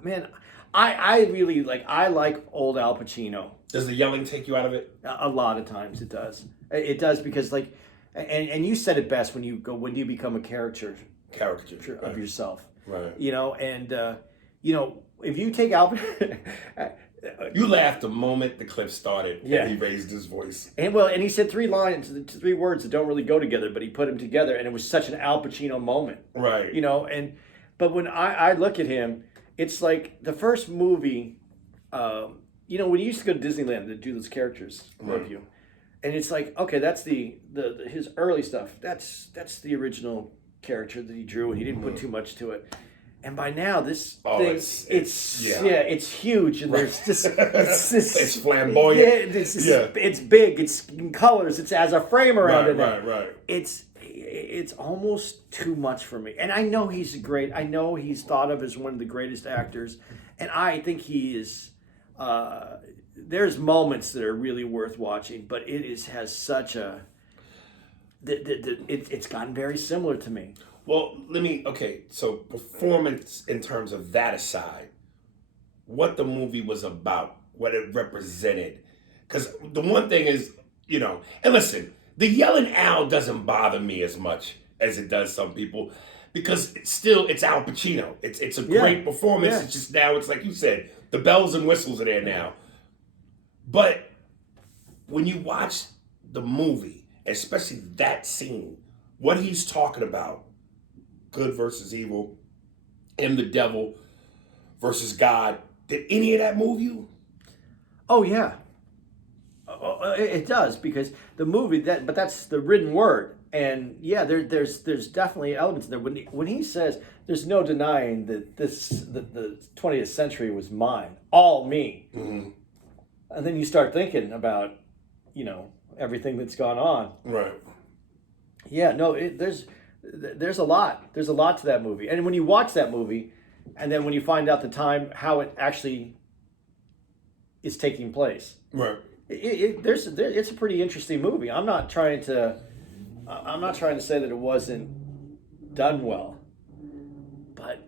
man, I really I like old Al Pacino. Does the yelling take you out of it? A lot of times it does. It does because and you said it best when you become a caricature of yourself. Right. You know, and you know, if you take Al You laughed the moment the clip started Yeah. and he raised his voice. and he said three words that don't really go together, but he put them together and it was such an Al Pacino moment. Right. You know, but when I look at him, it's like the first movie, you know, when you used to go to Disneyland to do those characters review, and it's like, okay, that's the his early stuff. That's the original character that he drew, and he didn't put too much to it. And by now, this thing, it's huge, and there's just it's flamboyant. It's big. It's in colors. It has a frame around it. Right. It's almost too much for me. And I know he's great. I know he's thought of as one of the greatest actors, and I think he is. There's moments that are really worth watching, but has such a. It's gotten very similar to me. Well, so performance in terms of that aside, what the movie was about, what it represented. Because the one thing is, you know, and listen, the yelling Al doesn't bother me as much as it does some people, because it's Al Pacino. It's a great performance. Yeah. It's just now, it's like you said, the bells and whistles are there now. But when you watch the movie, especially that scene, what he's talking about, good versus evil, and the devil versus God, did any of that move you? Oh yeah, it does, because the movie but that's the written word, and yeah, there's definitely elements there. When he says there's no denying that the 20th century was mine, all me, and then you start thinking about, you know, everything that's gone on. Right. Yeah, no, there's a lot. There's a lot to that movie. And when you watch that movie, and then when you find out the time, how it actually is taking place. Right. It's a pretty interesting movie. I'm not trying to say that it wasn't done well. But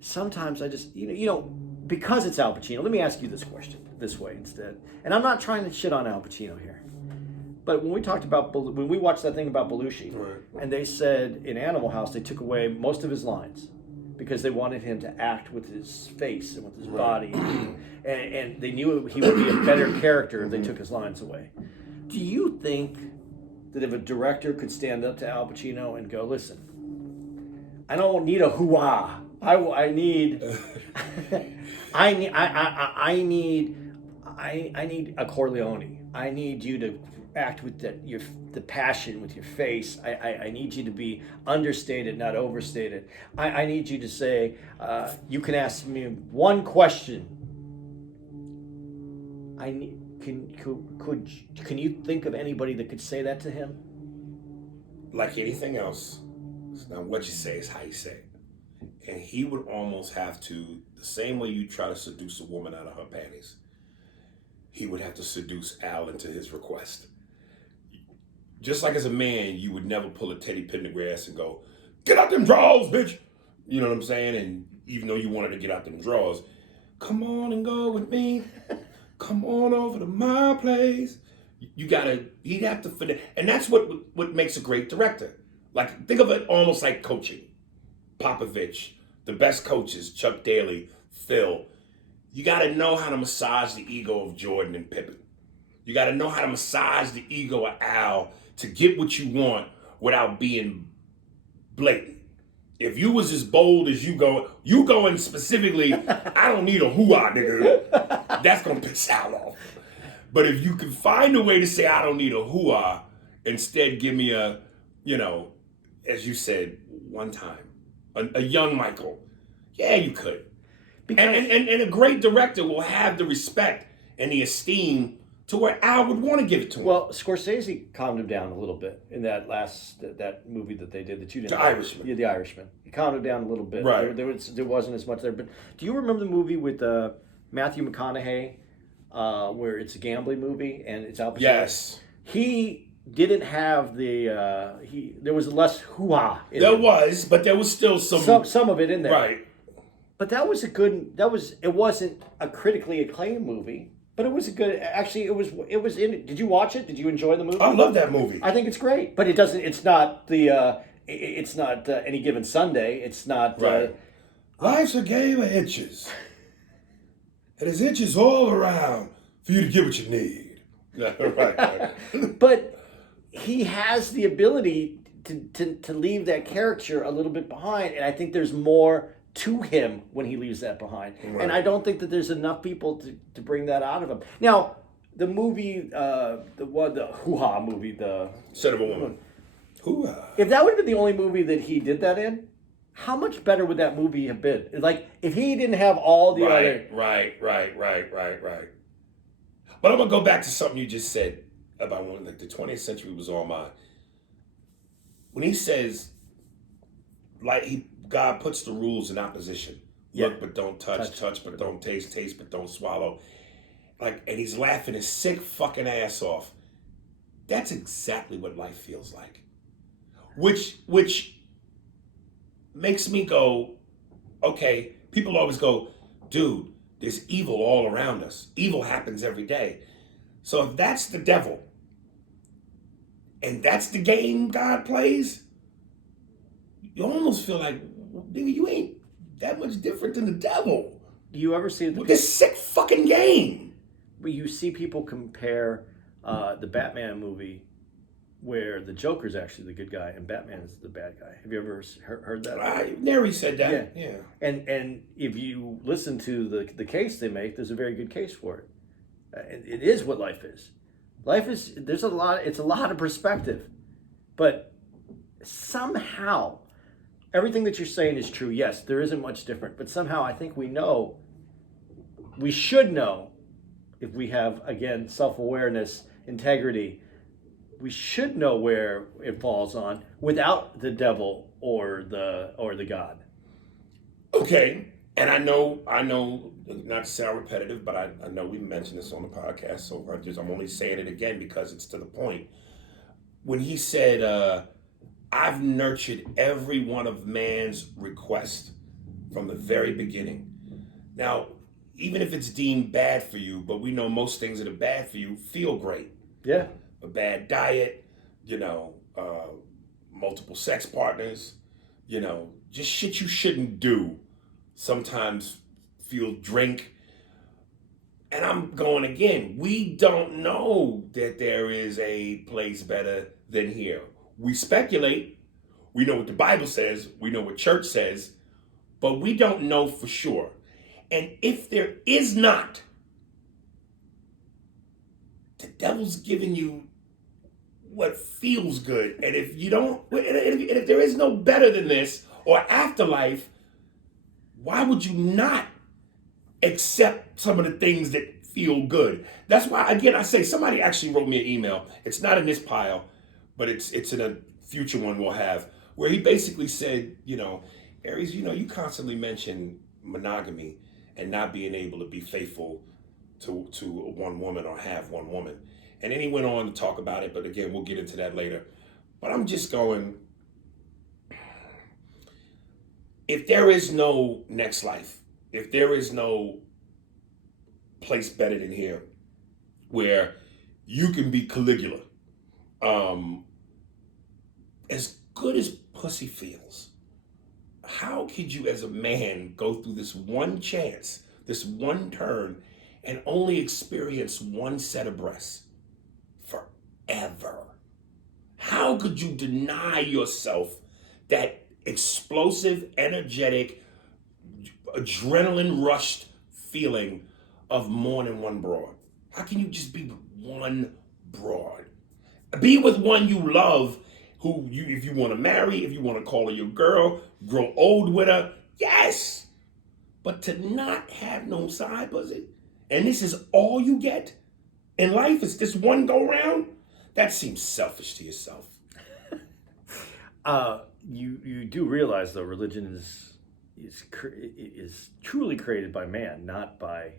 sometimes I just, you know, because it's Al Pacino, let me ask you this question this way instead. And I'm not trying to shit on Al Pacino here. But when we watched that thing about Belushi, and they said in Animal House they took away most of his lines because they wanted him to act with his face and with his body, and they knew he would be a better character if they took his lines away. Do you think that if a director could stand up to Al Pacino and go, listen, I don't need a hoo-ah. I need I need a Corleone. I need you to act with the passion with your face. I need you to be understated, not overstated. I need you to say, you can ask me one question. Can you think of anybody that could say that to him? Like anything else, it's not what you say, it's how you say it. And he would almost have to, the same way you try to seduce a woman out of her panties, he would have to seduce Al into his request. Just like as a man, you would never pull a Teddy Pendergrass and go, get out them drawers, bitch. You know what I'm saying? And even though you wanted to get out them drawers, come on and go with me. Come on over to my place. He'd have to fit it. And that's what makes a great director. Like, think of it almost like coaching. Popovich, the best coaches, Chuck Daly, Phil. You got to know how to massage the ego of Jordan and Pippen. You got to know how to massage the ego of Al to get what you want without being blatant. If you was as bold as you going specifically, I don't need a hoo-ah, nigga. That's going to piss Al off. But if you can find a way to say, I don't need a hoo-ah, instead give me a, as you said, one time, a young Michael. Yeah, you could. And a great director will have the respect and the esteem to where Al would want to give it to him. Well, Scorsese calmed him down a little bit in that movie that they did that you didn't. The Irishman. Yeah, The Irishman. He calmed him down a little bit. Right. There wasn't as much there. But do you remember the movie with Matthew McConaughey, where it's a gambling movie and it's Al Pacino? Yes. He didn't have there was less hoo-ha in There it. was, but there was still some of it in there. Right. But it wasn't a critically acclaimed movie, but it was a good, actually it was in it. Did you watch it? Did you enjoy the movie? I love that movie. I think it's great, but it's not Any Given Sunday. It's not, right. Life's a game of inches. And there's inches all around for you to get what you need. Right. But he has the ability to leave that character a little bit behind, and I think there's more to him when he leaves that behind. Right. And I don't think that there's enough people to bring that out of him. Now, the movie, the hoo-ha movie, the Son of a Woman. Hoo-ha. If that would have been the only movie that he did that in, how much better would that movie have been? Like, if he didn't have all the other... Right. But I'm going to go back to something you just said about when the 20th century was all mine. When he says, God puts the rules in opposition. Yeah. Look but don't touch but don't taste but don't swallow. And he's laughing his sick fucking ass off. That's exactly what life feels like. Which makes me go, okay, people always go, dude, there's evil all around us. Evil happens every day. So if that's the devil, and that's the game God plays, you almost feel like, nigga, you ain't that much different than the devil. Do you ever see this sick fucking game? Where you see people compare the Batman movie where the Joker's actually the good guy and Batman is the bad guy. Have you ever heard that? Neri said that. Yeah. And if you listen to the case they make, there's a very good case for it. It is what life is. It's a lot of perspective. But somehow, everything that you're saying is true. Yes, there isn't much different. But somehow I think we should know, if we have, again, self-awareness, integrity, we should know where it falls on without the devil or the God. Okay. And I know, not to sound repetitive, but I know we mentioned this on the podcast, so I'm only saying it again because it's to the point. When he said, I've nurtured every one of man's requests from the very beginning. Now, even if it's deemed bad for you, but we know most things that are bad for you feel great. Yeah. A bad diet, multiple sex partners, just shit you shouldn't do. Sometimes drink. And I'm going again, we don't know that there is a place better than here. We speculate. We know what the Bible says. We know what church says. But we don't know for sure. And if there is not, the devil's giving you what feels good. And if you don't, and if there is no better than this or afterlife, why would you not accept some of the things that feel good? That's why, again, I say somebody actually wrote me an email. It's not in this pile, but it's in a future one we'll have, where he basically said, Aries, you constantly mention monogamy and not being able to be faithful to one woman or have one woman. And then he went on to talk about it, but again, we'll get into that later. But I'm just going, if there is no next life, if there is no place better than here where you can be Caligula, as good as pussy feels, how could you as a man go through this one chance, this one turn, and only experience one set of breasts forever? How could you deny yourself that explosive, energetic, adrenaline rushed feeling of more than one broad? How can you just be with one broad? Be with one you love, who you, if you want to marry, if you want to call her your girl, grow old with her, yes. But to not have no side pussy, and this is all you get in life, is this one go round, that seems selfish to yourself. You do realize, though, religion is truly created by man, not by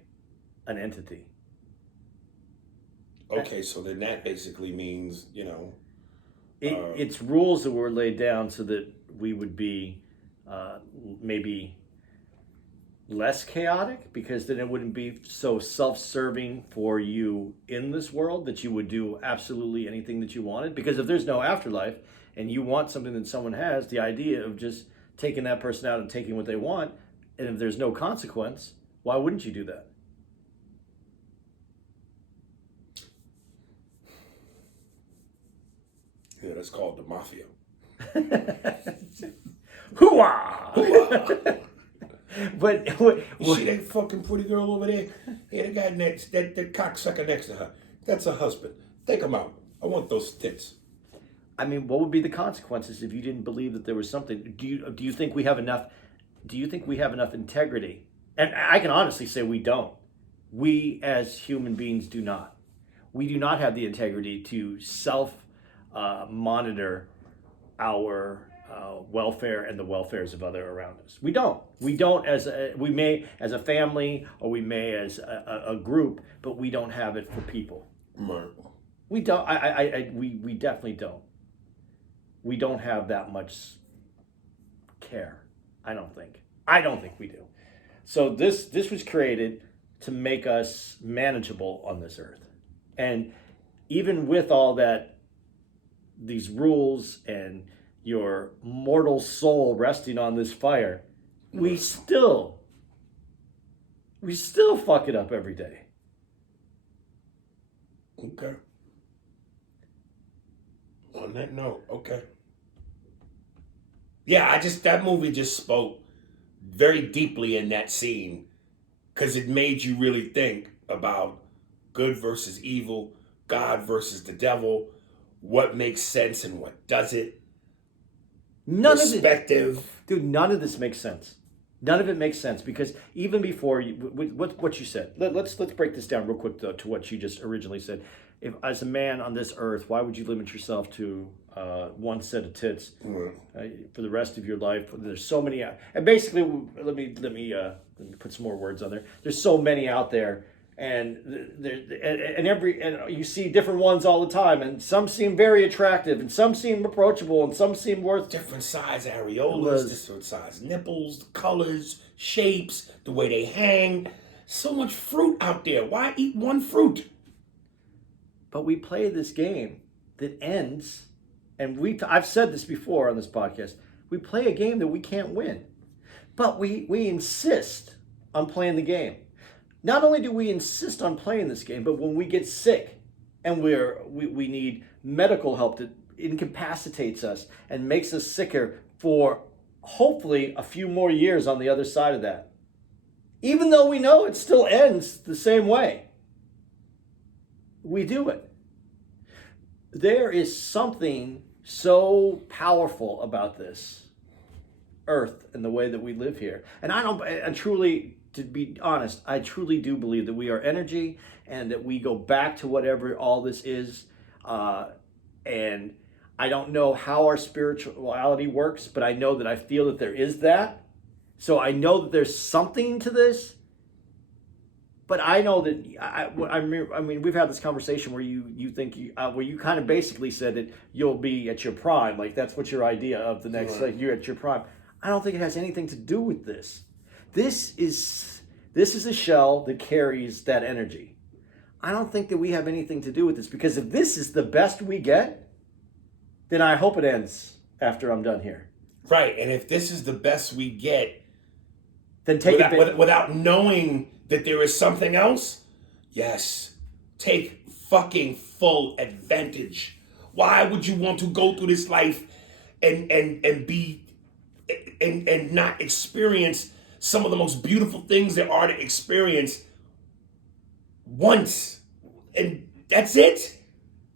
an entity. Okay, so then that basically means, it's rules that were laid down so that we would be maybe less chaotic, because then it wouldn't be so self-serving for you in this world that you would do absolutely anything that you wanted. Because if there's no afterlife and you want something that someone has, the idea of just taking that person out and taking what they want, and if there's no consequence, why wouldn't you do that? Yeah, that's called the mafia. Hooah! Hooah! But you see that fucking pretty girl over there? Yeah, the guy next, that cocksucker next to her. That's her husband. Take him out. I want those tits. I mean, what would be the consequences if you didn't believe that there was something? Do you think we have enough? Do you think we have enough integrity? And I can honestly say we don't. We as human beings do not. We do not have the integrity to monitor our welfare and the welfares of other around us. We don't. We don't we may as a family, or we may as a group, but we don't have it for people. Right. We don't. We definitely don't. We don't have that much care. I don't think we do. So this was created to make us manageable on this earth, and even with all that, these rules and your mortal soul resting on this fire, we still fuck it up every day. Okay. On that note, okay. Yeah, that movie just spoke very deeply in that scene, because it made you really think about good versus evil, God versus the devil, what makes sense and what doesn't. None of this makes sense. None of it makes sense, because even before what you said, let's break this down real quick to what you just originally said. If as a man on this earth, why would you limit yourself to one set of tits for the rest of your life? There's so many, and basically, let me put some more words on there. There's so many out there. And you see different ones all the time, and some seem very attractive, and some seem approachable, and some seem worth different size areolas, different size nipples, the colors, shapes, the way they hang. So much fruit out there. Why eat one fruit? But we play this game that ends, and I've said this before on this podcast. We play a game that we can't win, but we insist on playing the game. not only do we insist on playing this game, but when we get sick and we need medical help that incapacitates us and makes us sicker for hopefully a few more years on the other side of that, even though we know it still ends the same way, we do it. There is something so powerful about this earth and the way that we live here. And to be honest, I truly do believe that we are energy and that we go back to whatever all this is. And I don't know how our spirituality works, but I know that I feel that there is that. So I know that there's something to this. But I know that I mean, we've had this conversation where you think where you kind of basically said that you'll be at your prime, like that's what your idea of the next, like you're at your prime. I don't think it has anything to do with this. This is a shell that carries that energy. I don't think that we have anything to do with this, because if this is the best we get, then I hope it ends after I'm done here. Right, and if this is the best we get, then take it without knowing that there is something else, yes, take fucking full advantage. Why would you want to go through this life and not experience some of the most beautiful things there are to experience once, and that's it?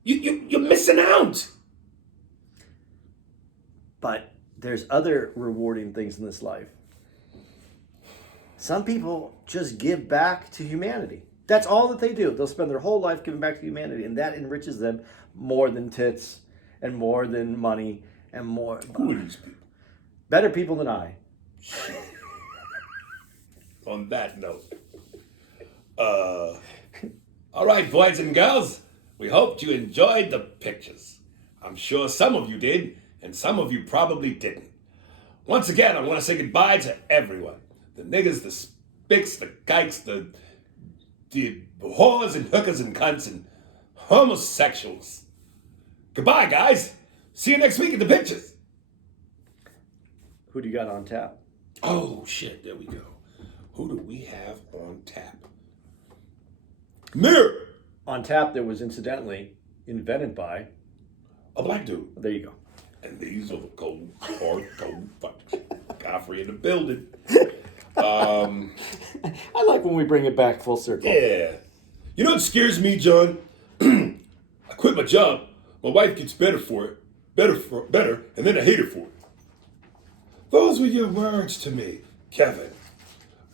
You're missing out. But there's other rewarding things in this life. Some people just give back to humanity. That's all that they do. They'll spend their whole life giving back to humanity, and that enriches them more than tits and more than money and more. Who are these people? Better people than I. On that note, all right, boys and girls, we hoped you enjoyed the pictures. I'm sure some of you did, and some of you probably didn't. Once again, I want to say goodbye to everyone. The niggas, the spics, the kikes, the whores and hookers and cunts and homosexuals. Goodbye, guys. See you next week at the pictures. Who do you got on tap? Oh, shit. There we go. Who do we have on tap? Mirror. On tap that was incidentally invented by a black dude. There you go. And these are the cold, hard, cold fucks. Godfrey in the building. I like when we bring it back full circle. Yeah. You know what scares me, John? I quit my job. My wife gets better, and then I hate her for it. Those were your words to me, Kevin.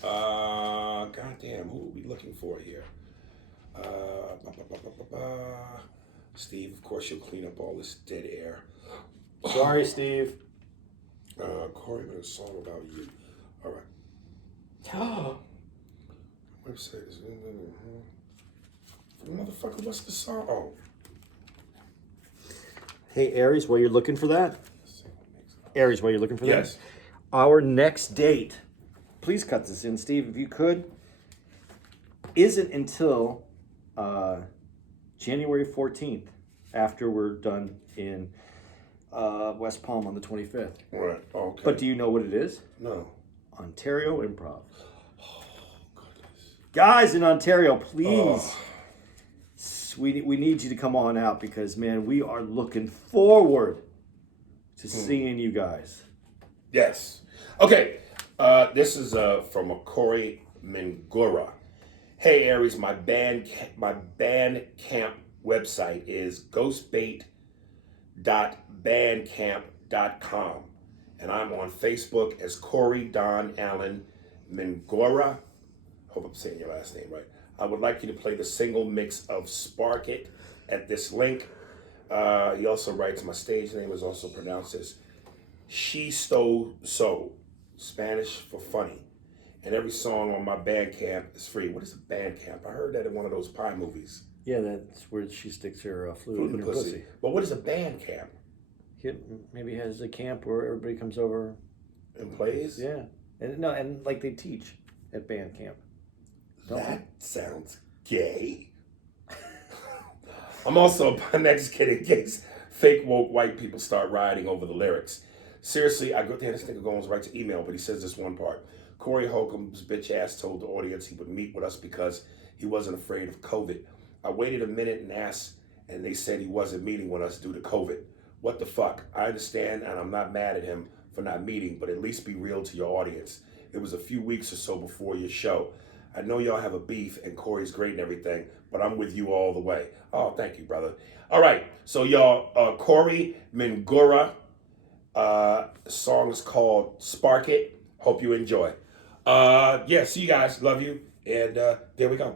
Goddamn, who are we looking for here? Steve, of course, you'll clean up all this dead air. Sorry, Steve. Corey made a song about you. All right. Website is... Motherfucker, what's the song? Oh. Hey, Aries, while you're looking for that. Aries, while you're looking for that. Yes. Our next date, please cut this in, Steve, if you could, isn't until January 14th, after we're done in West Palm on the 25th. Right, okay. But do you know what it is? No. Ontario Improv. Oh, goodness. Guys in Ontario, please. We need you to come on out because, man, we are looking forward to seeing you guys. Yes. Okay. This is from a Corey Mingora. Hey, Aries, my band camp website is ghostbait.bandcamp.com. And I'm on Facebook as Corey Don Allen Mingora. Hope I'm saying your last name right. I would like you to play the single mix of Spark It at this link. He also writes, my stage name is also pronounced as She Stole So, Spanish for funny. And every song on my Bandcamp is free. What is a Bandcamp? I heard that in one of those pie movies. Yeah, that's where she sticks her flute in her pussy. But what is a Bandcamp? Maybe has a camp where everybody comes over and plays. Yeah, and like they teach at band camp. That sounds gay. I'm also next kid in case fake woke white people start rioting over the lyrics. Seriously, I go, damn, this nigga goes right to email, but he says this one part. Corey Holcomb's bitch ass told the audience he would meet with us because he wasn't afraid of COVID. I waited a minute and asked, and they said he wasn't meeting with us due to COVID. What the fuck? I understand, and I'm not mad at him for not meeting, but at least be real to your audience. It was a few weeks or so before your show. I know y'all have a beef, and Corey's great and everything, but I'm with you all the way. Oh, thank you, brother. All right, so y'all, Corey Mingura, song is called Spark It. Hope you enjoy. Yeah, see you guys. Love you. And there we go.